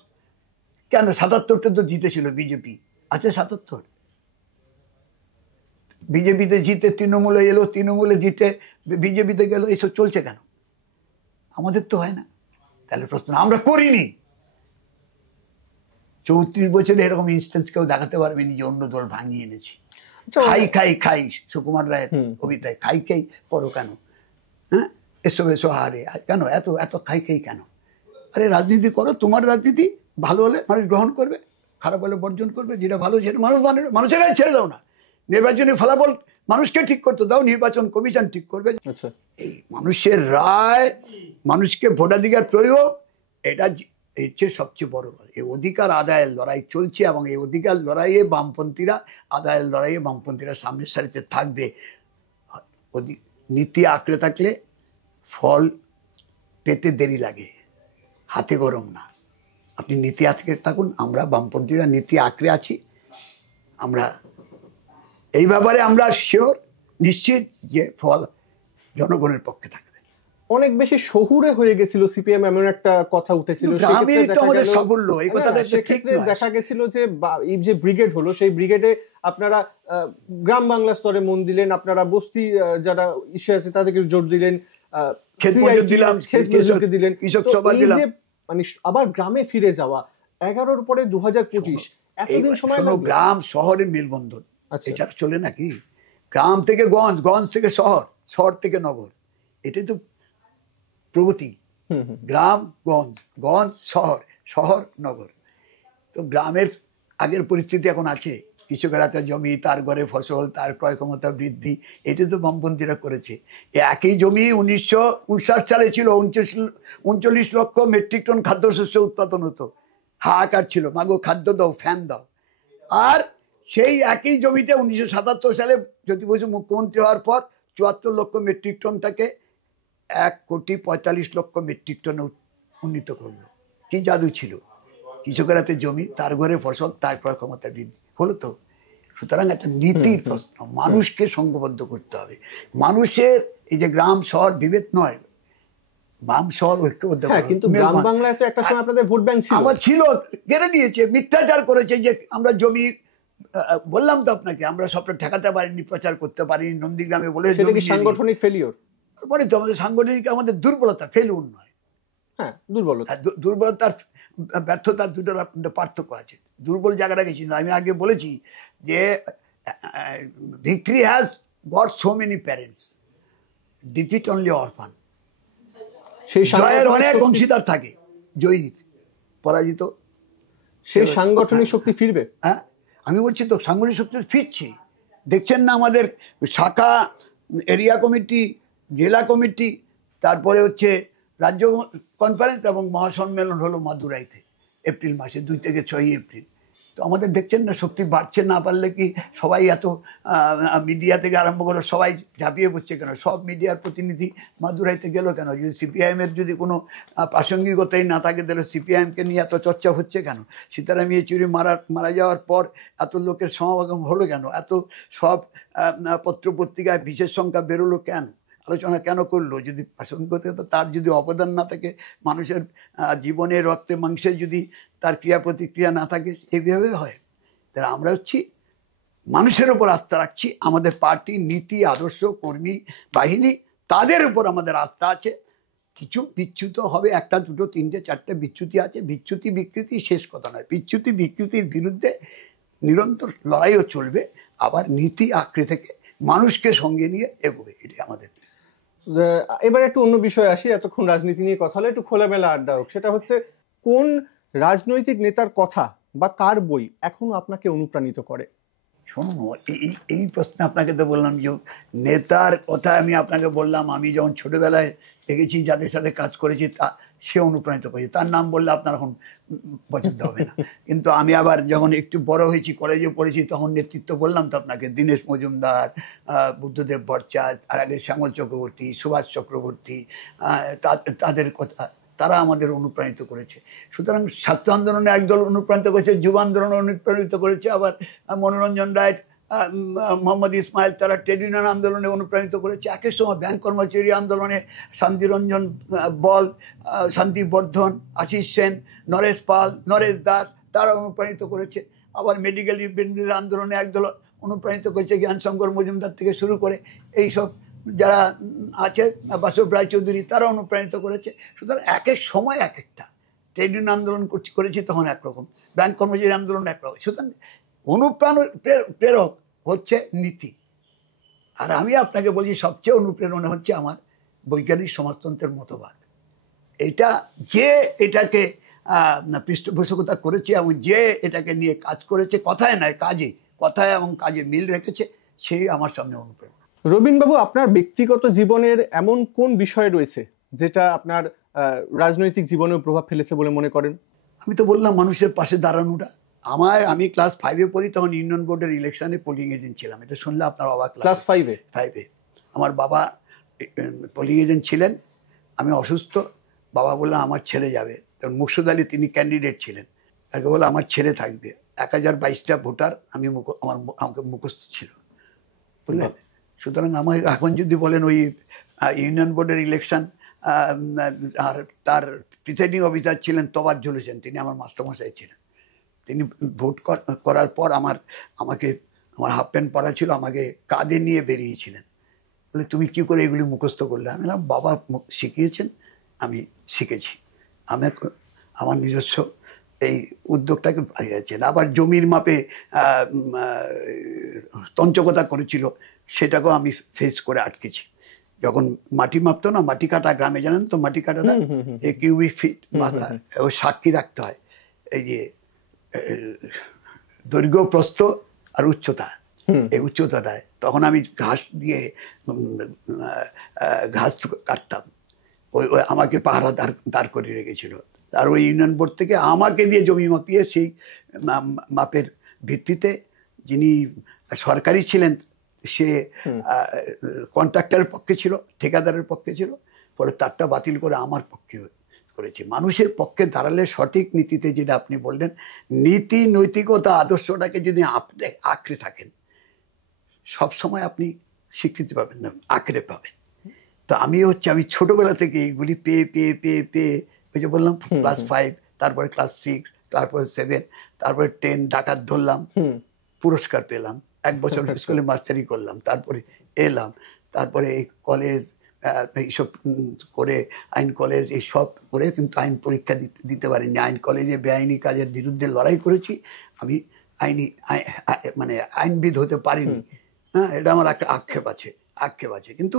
কেন? 77টা তো জিতেছিল বিজেপি, আছে 77। বিজেপিতে জিতে তৃণমূলে এলো, তৃণমূলে জিতে বিজেপিতে গেল, এইসব চলছে কেন? আমাদের তো হয় না। তাহলে প্রশ্ন, আমরা করিনি। 34 বছরে এরকম ইনস্টেন্স কেউ দেখাতে পারবেনি যে অন্য দল ভাঙিয়ে এনেছি। খাই খাই খাই, সুকুমার রায়ের কবিতায় খাই খাই করো কেন? হ্যাঁ, এসো এসো হারে কেন এত এত খাই খাই কেন? আরে রাজনীতি করো, তোমার রাজনীতি ভালো হলে মানুষ গ্রহণ করবে, খারাপ হলে বর্জন করবে, যেটা ভালো সেটা মানুষের কাছে ছেড়ে দাও না। নির্বাচনী ফলাফল মানুষকে ঠিক করতে দাও, নির্বাচন কমিশন ঠিক করবে। আচ্ছা, এই মানুষের রায়, মানুষকে ভোটাধিকার প্রয়োগ, এটা হচ্ছে সবচেয়ে বড় কথা। এই অধিকার আদায়ের লড়াই চলছে এবং এই অধিকার লড়াইয়ে বামপন্থীরা, আদায়ের লড়াইয়ে বামপন্থীরা সামনের সারিতে থাকবে। নীতি আঁকড়ে থাকলে ফল পেতে দেরি লাগে, হাতে গরম না। আপনি নীতি আঁকড়ে থাকুন, আমরা বামপন্থীরা নীতি আঁকড়ে আছি। আমরা এই ব্যাপারে আমরা শিওর, নিশ্চিত যে ফল জনগণের পক্ষে থাকবে। অনেক বেশি শহুরে হয়ে গেছিল সিপিএম, এমন একটা কথা উঠেছিল। সাফল্য এই কথাটা ঠিক নয়। দেখা গেছিল যে এই যে ব্রিগেড হলো, সেই ব্রিগেডে আপনারা গ্রাম বাংলা স্তরে মন দিলেন, আপনারা বস্তি যারা ইস্যু আছে তাদেরকে জোর দিলেন, দিলেন, কৃষক সভা দিলাম। মানে আবার গ্রামে ফিরে যাওয়া 11-র পরে 2025, এতদিন সময় গ্রাম শহরের মেলবন্ধন, এটা চলে নাকি? গ্রাম থেকে গঞ্জ, গঞ্জ থেকে শহর, শহর থেকে নগর, এটাই তো প্রগতি। গ্রাম গঞ্জ, গঞ্জ শহর, শহর নগর। তো গ্রামের আগের পরিস্থিতি এখন আছে, কৃষকের হাতে জমি, তার ঘরে ফসল, তার ক্রয় ক্ষমতা বৃদ্ধি, এটা তো বামপন্থীরা করেছে। একই জমি 1959 সালে ছিল 39 লক্ষ মেট্রিক টন খাদ্যশস্য উৎপাদন হতো। হাহাকার ছিল, মাগো খাদ্য দাও, ফ্যান দাও। আর সেই একই জমিতে 1977 সালে জ্যোতি বসু মুখ্যমন্ত্রী হওয়ার পর 74 লক্ষ মেট্রিক টন থেকে 1,45,00,000 মেট্রিক টনে উন্নীত করলো। কি জাদু ছিল! কৃষকের হাতে জমি, তার ঘরে ফসল, তার ক্রয় ক্ষমতা বৃদ্ধি হলো তো। সুতরাং একটা নীতির প্রশ্ন, মানুষকে সংঘবদ্ধ করতে হবে। মানুষের এই যে গ্রাম শহর বিভেদ নয়, গ্রাম শহর ঐক্যবদ্ধ। কিন্তু গ্রাম বাংলায় তো একটা সময় আপনাদের ভোট ব্যাংক ছিল, আমার ছিল, কেড়ে নিয়েছে, মিথ্যাচার করেছে। যে আমরা জমি, বললাম তো আপনাকে, আমরা সবটা ঠেকাতে পারিনি, প্রচার করতে পারিনি। নন্দীগ্রামে বলে সাংগঠনিক ফেলিওর, বলে তো আমাদের সাংগঠনিক, আমাদের দুর্বলতা, ফেলুন নয়। হ্যাঁ, দুর্বলতা, দুর্বলতার ব্যর্থতার দুটোর পার্থক্য আছে। দুর্বল জায়গাটা গেছি না, আমি আগে বলেছি যে victory has got so many parents, defeat only অরফান। সেই জয়ের অনেক অংশীদার থাকে, জয়ী পরাজিত। সেই সাংগঠনিক শক্তি ফিরবে। হ্যাঁ, আমি বলছি তো সাংগঠনিক শক্তি ফিরছে। দেখছেন না আমাদের শাখা, এরিয়া কমিটি, জেলা কমিটি, তারপরে হচ্ছে রাজ্য কনফারেন্স এবং মহাসম্মেলন হলো মাদুরাইতে এপ্রিল মাসে 2 থেকে 6 এপ্রিল। তো আমাদের দেখছেন না শক্তি বাড়ছে। না পারলে কি সবাই এত মিডিয়া থেকে আরম্ভ করে সবাই ঝাঁপিয়ে পড়ছে কেন? সব মিডিয়ার প্রতিনিধি মাদুরাইতে গেল কেন? যদি সিপিআইএমের যদি কোনো প্রাসঙ্গিকতাই না থাকে, তাহলে সিপিআইএমকে নিয়ে এত চর্চা হচ্ছে কেন? সীতারাম ইয়েচুরি মারা যাওয়ার পর এত লোকের সমাগম হলো কেন? এত সব পত্রপত্রিকায় বিশেষ সংখ্যা বেরোলো কেন? আলোচনা কেন করলো? যদি প্রাসঙ্গিকতা, তার যদি অবদান না থাকে, মানুষের জীবনে, রক্তে মাংসে যদি তার ক্রিয়া প্রতিক্রিয়া না থাকে, এইভাবে হয়। তাহলে আমরা হচ্ছি মানুষের উপর আস্থা রাখছি। আমাদের পার্টি, নীতি, আদর্শ, কর্মী বাহিনী, তাদের উপর আমাদের আস্থা আছে। কিছু বিচ্যুত হবে, 1, 2, 3, 4টে বিচ্যুতি আছে। বিচ্যুতি বিকৃতি শেষ কথা নয়, বিচ্যুতি বিকৃতির বিরুদ্ধে নিরন্তর লড়াইও চলবে। আবার নীতি আঁকড়ে থেকে মানুষকে সঙ্গে নিয়ে এগোবে, এটাই আমাদের। এবার একটু অন্য বিষয় আসি। এতক্ষণ রাজনীতি নিয়ে কথা হলো, একটু খোলামেলা আড্ডা হোক। সেটা হচ্ছে, কোন রাজনৈতিক নেতার কথা বা কার বই এখনো আপনাকে অনুপ্রাণিত করে? শুনুন, এই প্রশ্ন আপনাকে তো বললাম যে নেতার কথা আমি আপনাকে বললাম। আমি যখন ছোটবেলায় দেখেছি, যাদের সাথে কাজ করেছি, সে অনুপ্রাণিত করেছে। তার নাম বললে আপনার এখন পছন্দ হবে না। কিন্তু আমি আবার যখন একটু বড় হয়েছি, কলেজে পড়েছি, তখন নেতৃত্ব বললাম তো আপনাকে, দীনেশ মজুমদার, বুদ্ধদেব ভট্টাচার্য, আর আগে শ্যামল চক্রবর্তী, সুভাষ চক্রবর্তী, তাদের কথা, তারা আমাদের অনুপ্রাণিত করেছে। সুতরাং ছাত্র আন্দোলনে একদল অনুপ্রাণিত করেছে, যুব আন্দোলনে অনুপ্রাণিত করেছে, আবার মনোরঞ্জন রায়, মোহাম্মদ ইসমাইল, তারা ট্রেড ইউনিয়ন আন্দোলনে অনুপ্রাণিত করেছে। একই সময় ব্যাংক কর্মচারী আন্দোলনে শান্তিরঞ্জন বল, শান্তি বর্ধন, আশিস সেন, নরেশ পাল, নরেশ দাস, তারা অনুপ্রাণিত করেছে। আবার মেডিকেল রিপ্রেজেন্টেটিভ আন্দোলনে একদল অনুপ্রাণিত করেছে, জ্ঞানশঙ্কর মজুমদার থেকে শুরু করে এইসব যারা আছে, বাসব রায়চৌধুরী, তারা অনুপ্রাণিত করেছে। সুতরাং এক এক সময় এক একটা। ট্রেড ইউনিয়ন আন্দোলন করেছি তখন একরকম, ব্যাংক কর্মচারী আন্দোলন একরকম। সুতরাং অনুপ্রাণ প্রেরক হচ্ছে নীতি। আর আমি আপনাকে বলছি, সবচেয়ে অনুপ্রেরণা হচ্ছে আমার বৈজ্ঞানিক সমাজতন্ত্রের মতবাদ। এটা যে এটাকে পৃষ্ঠপোষকতা করেছে এবং যে এটাকে নিয়ে কাজ করেছে, কথায় নয় কাজে, কথায় এবং কাজে মিল রেখেছে, সেই আমার সামনে অনুপ্রেরণা। রবীনবাবু, আপনার ব্যক্তিগত জীবনের এমন কোন বিষয় রয়েছে যেটা আপনার রাজনৈতিক জীবনেও প্রভাব ফেলেছে বলে মনে করেন? আমি তো বললাম মানুষের পাশে দাঁড়ানোটা। আমি ক্লাস 5-এ পড়ি, তখন ইউনিয়ন বোর্ডের ইলেকশনে পোলিং এজেন্ট ছিলাম। এটা শুনলে আপনার অবাক লাগবে। ক্লাস 5-এ? 5-এ আমার বাবা পোলিং এজেন্ট ছিলেন। আমি অসুস্থ, বাবা বললেন আমার ছেলে যাবে। তখন মুর্শিদ আলী তিনি ক্যান্ডিডেট ছিলেন, তাকে বললো আমার ছেলে থাকবে। 1022টা ভোটার আমাকে মুখস্থ ছিল, বুঝলেন। সুতরাং আমার এখন যদি বলেন ওই ইউনিয়ন বোর্ডের ইলেকশন, আর তার প্রিসাইডিং অফিসার ছিলেন তোফাজ্জল হোসেন, তিনি আমার মাস্টারমশাই ছিলেন। তিনি ভোট করার পর আমার হাফ প্যান্ট পরা ছিল, আমাকে কাঁধে নিয়ে বেরিয়েছিলেন। বলে তুমি কি করে এগুলি মুখস্থ করলে? আমি বললাম বাবা শিখিয়েছেন, আমি শিখেছি। আমার নিজস্ব এই উদ্যোগটাকে পাইয়েছেন। আবার জমির মাপে তঞ্চকতা করেছিল, সেটাকেও আমি ফেস করে আটকেছি। যখন মাটি মাপতো না, মাটি কাটা, গ্রামে জানেন তো মাটি কাটাটা, কিউবিক ফিট মাথা ও সাক্ষী রাখতে হয়, এই যে দৈর্ঘ্য, প্রস্থ আর উচ্চতা, এই উচ্চতাটায়। তখন আমি ঘাস দিয়ে ঘাস কাটতাম, ওই আমাকে পাহারা দাঁড় করে রেখেছিল। আর ওই ইউনিয়ন বোর্ড থেকে আমাকে দিয়ে জমি মাপিয়ে সেই মাপের ভিত্তিতে যিনি সরকারি ছিলেন সে কন্ট্রাক্টরের পক্ষে ছিল, ঠিকাদারের পক্ষে ছিল, পরে তারটা বাতিল করে আমার পক্ষে করেছে। মানুষের পক্ষে দাঁড়ালে সঠিক নীতিতে, যেটা আপনি বললেন, নীতি নৈতিকতা আদর্শটাকে যদি আপনি আঁকড়ে থাকেন, সবসময় আপনি স্বীকৃতি পাবেন না, আঁকড়ে পাবেন। তো আমি ছোটবেলা থেকে এইগুলি পেয়ে পেয়ে পেয়ে পেয়ে, ওই যে বললাম ক্লাস 5, তারপরে ক্লাস 6, তারপরে 7, তারপরে 10 ডাকাত ধরলাম, পুরস্কার পেলাম। 1 বছর স্কুলে মাস্টারি করলাম, তারপরে এলাম, তারপরে এই কলেজ এইসব করে, আইন কলেজ এইসব করে, কিন্তু আইন পরীক্ষা দিতে পারিনি। আইন কলেজে বেআইনি কাজের বিরুদ্ধে লড়াই করেছি, আমি আইনবিদ হতে পারিনি। হ্যাঁ, এটা আমার একটা আক্ষেপ আছে। কিন্তু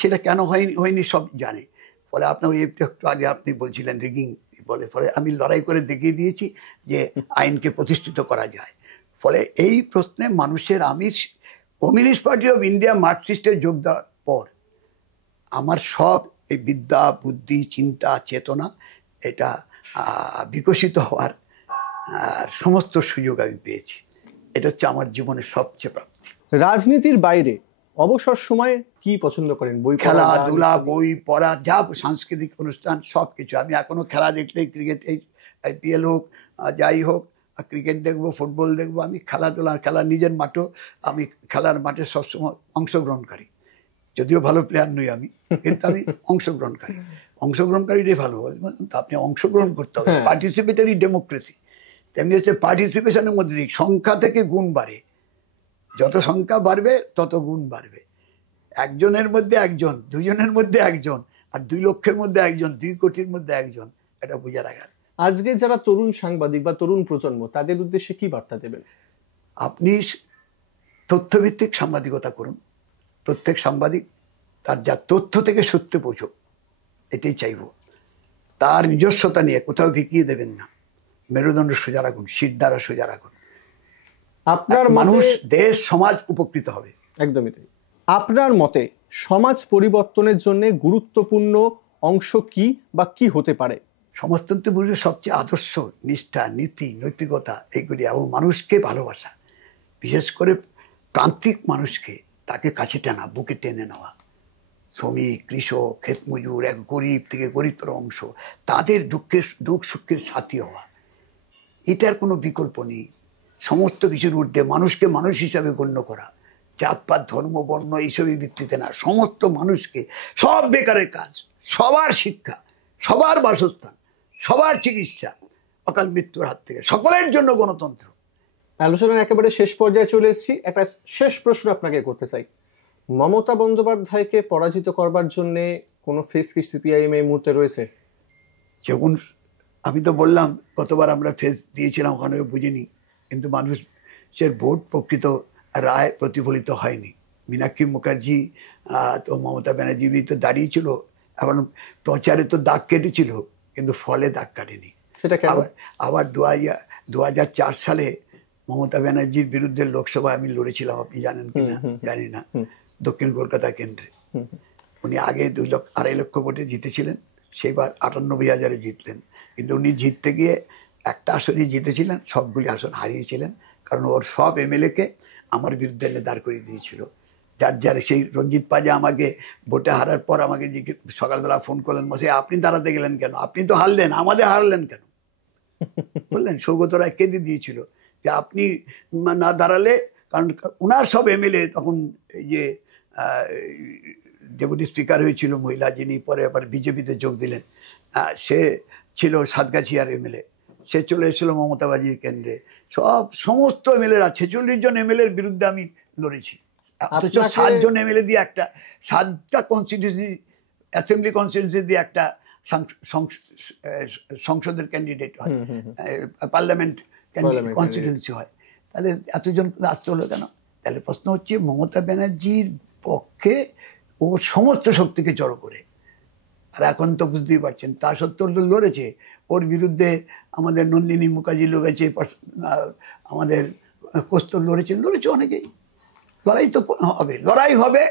সেটা কেন হয়নি সব জানে। ফলে আপনার একটু আগে আপনি বলছিলেন রিগিং বলে, ফলে আমি লড়াই করে দেখিয়ে দিয়েছি যে আইনকে প্রতিষ্ঠিত করা যায়। ফলে এই প্রশ্নে আমি কমিউনিস্ট পার্টি অফ ইন্ডিয়া মার্কসিস্টে যোগ দেওয়ার পর আমার সব এই বিদ্যা, বুদ্ধি, চিন্তা, চেতনা, এটা বিকশিত হওয়ার সমস্ত সুযোগ আমি পেয়েছি। এটা হচ্ছে আমার জীবনের সবচেয়ে প্রাপ্তি। রাজনীতির বাইরে অবসর সময় কি পছন্দ করেন? বই, খেলাধুলা, বই পড়া, যা সাংস্কৃতিক অনুষ্ঠান, সব কিছু। আমি এখনো খেলা দেখলেই, ক্রিকেট, IPL হোক, যাই হোক, ক্রিকেট দেখবো, ফুটবল দেখবো। আমি খেলার নিজের মাঠেও, আমি খেলার মাঠে সবসময় অংশগ্রহণকারী। যদিও ভালো প্লেয়ার নই আমি, কিন্তু আমি অংশগ্রহণকারীটাই ভালো। আপনি অংশগ্রহণ করতে হবে, পার্টিসিপেটরি ডেমোক্রেসি। তেমনি হচ্ছে পার্টিসিপেশনের মধ্যে দিক, সংখ্যা থেকে গুণ বাড়ে, যত সংখ্যা বাড়বে তত গুণ বাড়বে। একজনের মধ্যে একজন, দুজনের মধ্যে একজন, আর 2 লক্ষের মধ্যে একজন, 2 কোটির মধ্যে একজন, এটা বোঝা রাখার। আজকে যারা তরুণ সাংবাদিক বা তরুণ প্রজন্ম, তাদের উদ্দেশ্যে কি বার্তা দেবেন? আপনি তথ্যভিত্তিক সাংবাদিকতা করুন। প্রত্যেক সাংবাদিক তার যা তথ্য থেকে সত্যে পৌঁছুক, এটাই চাইব। তার নিজস্বতা নিয়ে কোথাও বিকিয়ে দেবেন না। মেরুদণ্ড সোজা রাখুন, শির দ্বারা সোজা রাখুন। আপনার মানুষ, দেশ, সমাজ উপকৃত হবে। একদমই তাই। আপনার মতে সমাজ পরিবর্তনের জন্য গুরুত্বপূর্ণ অংশ কি বা কি হতে পারে? সমাজতন্ত্র বুঝবে সবচেয়ে আদর্শ, নিষ্ঠা, নীতি, নৈতিকতা, এইগুলি, এবং মানুষকে ভালোবাসা, বিশেষ করে প্রান্তিক মানুষকে, তাকে কাছে টানা, বুকে টেনে নেওয়া। শ্রমিক, কৃষক, ক্ষেতমজুর, এক গরিব থেকে গরিবতর অংশ, তাদের দুঃখ সুখের সাথী হওয়া, এটার কোনো বিকল্প নেই। সমস্ত কিছুর ঊর্ধ্বে মানুষকে মানুষ হিসাবে গণ্য করা, জাতপাত, ধর্ম, বর্ণ এইসবের ভিত্তিতে না। সমস্ত মানুষকে, সব বেকারের কাজ, সবার শিক্ষা, সবার বাসস্থান, সবার চিকিৎসা, অকাল মৃত্যুর হাত থেকে, সকলের জন্য গণতন্ত্র। আলোচনার একেবারে শেষ পর্যায়ে চলে এসেছি। একটা শেষ প্রশ্ন আপনাকে করতে চাই। মমতা বন্দ্যোপাধ্যায়কে পরাজিত করবার জন্য কোনো ফেস কি CPIM এই মুহূর্তে রয়েছে? যখন আমি তো বললাম গতবার আমরা ফেস দিয়েছিলাম, ওখানে বুঝিনি, কিন্তু মানুষের ভোট প্রকৃত রায় প্রতিফলিত হয়নি। মীনাক্ষী মুখার্জি তো মমতা ব্যানার্জি তো দাঁড়িয়েছিল, এখন প্রচারে তো দাগ কেটেছিল কিন্তু ফলে দাগ কাটেনি। সেটা কেন? আবার 2004 সালে মমতা ব্যানার্জির বিরুদ্ধে লোকসভায় আমি লড়েছিলাম, আপনি জানেন কিনা জানি না, দক্ষিণ কলকাতা কেন্দ্রে। উনি আগে 2.5 লক্ষ ভোটে জিতেছিলেন, সেবার 98,000-এ জিতলেন। কিন্তু উনি জিততে গিয়ে একটা আসনই জিতেছিলেন, সবগুলি আসন হারিয়েছিলেন, কারণ ওর সব এমএলএকে আমার বিরুদ্ধে এনে দাঁড় করিয়ে দিয়েছিল। যার সেই রঞ্জিত পাজা আমাকে ভোটে হারার পর আমাকে সকালবেলা ফোন করলেন, মশাই আপনি দাঁড়াতে গেলেন কেন, আপনি তো হারলেন, আমাদের হারলেন কেন? বললেন সৌগত রায় কেঁদে দিয়েছিল যে আপনি না দাঁড়ালে, কারণ ওনার সব এমএলএ তখন এই যে ডেপুটি স্পিকার হয়েছিল মহিলা, যিনি পরে আবার বিজেপিতে যোগ দিলেন, সে ছিল সাতগাছিয়ার এমএলএ, সে চলে এসেছিল মমতা বাজির কেন্দ্রে। সমস্ত এমএলএরা 46 জন এমএলএর বিরুদ্ধে আমি লড়েছি, অথচ 7 জন এমএলএ দিয়ে একটা 7টা কনস্টিটিউন্সি, অ্যাসেম্বলি কনস্টিটিউন্সি দিয়ে একটা সংসদের ক্যান্ডিডেট হয়, পার্লামেন্ট কনস্টিটিউন্সি হয়। তাহলে এতজন আসতে হলো কেন? তাহলে প্রশ্ন হচ্ছে মমতা ব্যানার্জির পক্ষে ও সমস্ত শক্তিকে জড়ো করে, আর এখন তো বুঝতেই পারছেন তা সত্ত্বেও লড়েছে। ওর বিরুদ্ধে আমাদের নন্দিনী মুখার্জি লড়েছে, আমাদের কস্তর লড়েছে অনেকেই। লড়াই তো লড়াই হবে।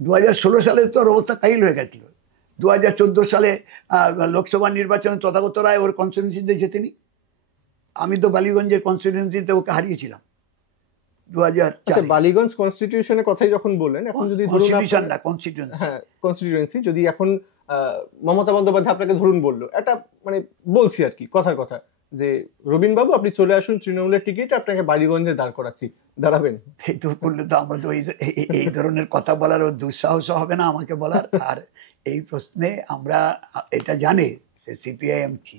2016 সালে তো ওর অবস্থা কাহিল হয়ে গেছিল। 2014 সালে লোকসভা নির্বাচনে তথাগত রায় ওর কনস্টিটিউয়েন্সিতে জেতেনি, আমি তো বালিগঞ্জের কনস্টিটিউয়েন্সিতে ওকে হারিয়েছিলাম 2004। বালিগঞ্জ কনস্টিটিউশনের কথাই যখন বললেন, এখন যদি কনস্টিটিউশন না কনস্টিটিউয়েন্সি, হ্যাঁ কনস্টিটিউয়েন্সি, যদি এখন মমতা বন্দ্যোপাধ্যায় আপনাকে ধরুন বললো, এটা মানে বলছি আর কি কথার কথা, যে রবীন বাবু আপনি চলে আসুন তৃণমূলের টিকিট, আপনাকে বালিগঞ্জে দাঁড় করাচ্ছি, দাঁড়াবেন? এই তো করলে তো আমরা তো এই ধরনের কথা বলার ও দুঃসাহস হবে না আমাকে বলার। আর এই প্রশ্নে আমরা এটা জানে সে সিপিআইএম কি,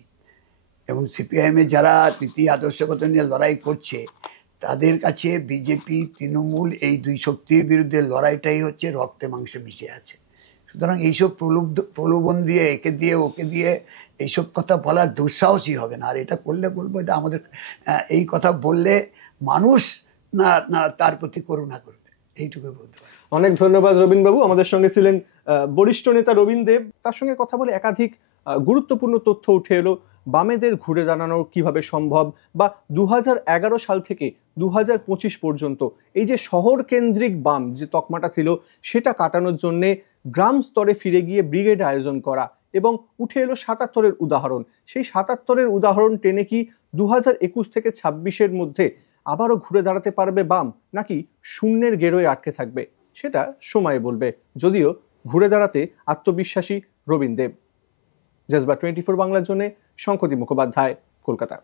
এবং সিপিআইএমে যারা নীতি আদর্শগত নিয়ে লড়াই করছে তাদের কাছে বিজেপি তৃণমূল এই দুই শক্তির বিরুদ্ধে লড়াইটাই হচ্ছে রক্তে মাংসে মিশে আছে। সুতরাং এইসব প্রলোভন দিয়ে একে দিয়ে ওকে দিয়ে এইসব কথা বলার দুঃসাহসই হবে না। আর এটা করলে বলবো এটা আমাদের, এই কথা বললে মানুষ না না তার প্রতি করুণা করবে, এইটুকু বলতে পারি। অনেক ধন্যবাদ রবীন বাবু। আমাদের সঙ্গে ছিলেন বরিষ্ঠ নেতা রবীন দেব। তার সঙ্গে কথা বলে একাধিক গুরুত্বপূর্ণ তথ্য উঠে এলো। বামেদের ঘুরে দাঁড়ানো কিভাবে সম্ভব, বা 2011 সাল থেকে 2025 পর্যন্ত এই যে শহর কেন্দ্রিক বাম যে তকমাটা ছিল সেটা কাটানোর জন্যে গ্রাম স্তরে ফিরে গিয়ে ব্রিগেড আয়োজন করা, এবং উঠে এলো 77-এর উদাহরণ। সেই 77-এর উদাহরণ টেনে কি 2021 থেকে 26-এর মধ্যে আবারও ঘুরে দাঁড়াতে পারবে বাম, নাকি শূন্যের গেরোয় আটকে থাকবে, সেটা সময় বলবে। যদিও ঘুরে দাঁড়াতে আত্মবিশ্বাসী রবীন দেব। জজবা 24 বাংলার জন্য শঙ্করদীপ মুখোপাধ্যায়, কলকাতা।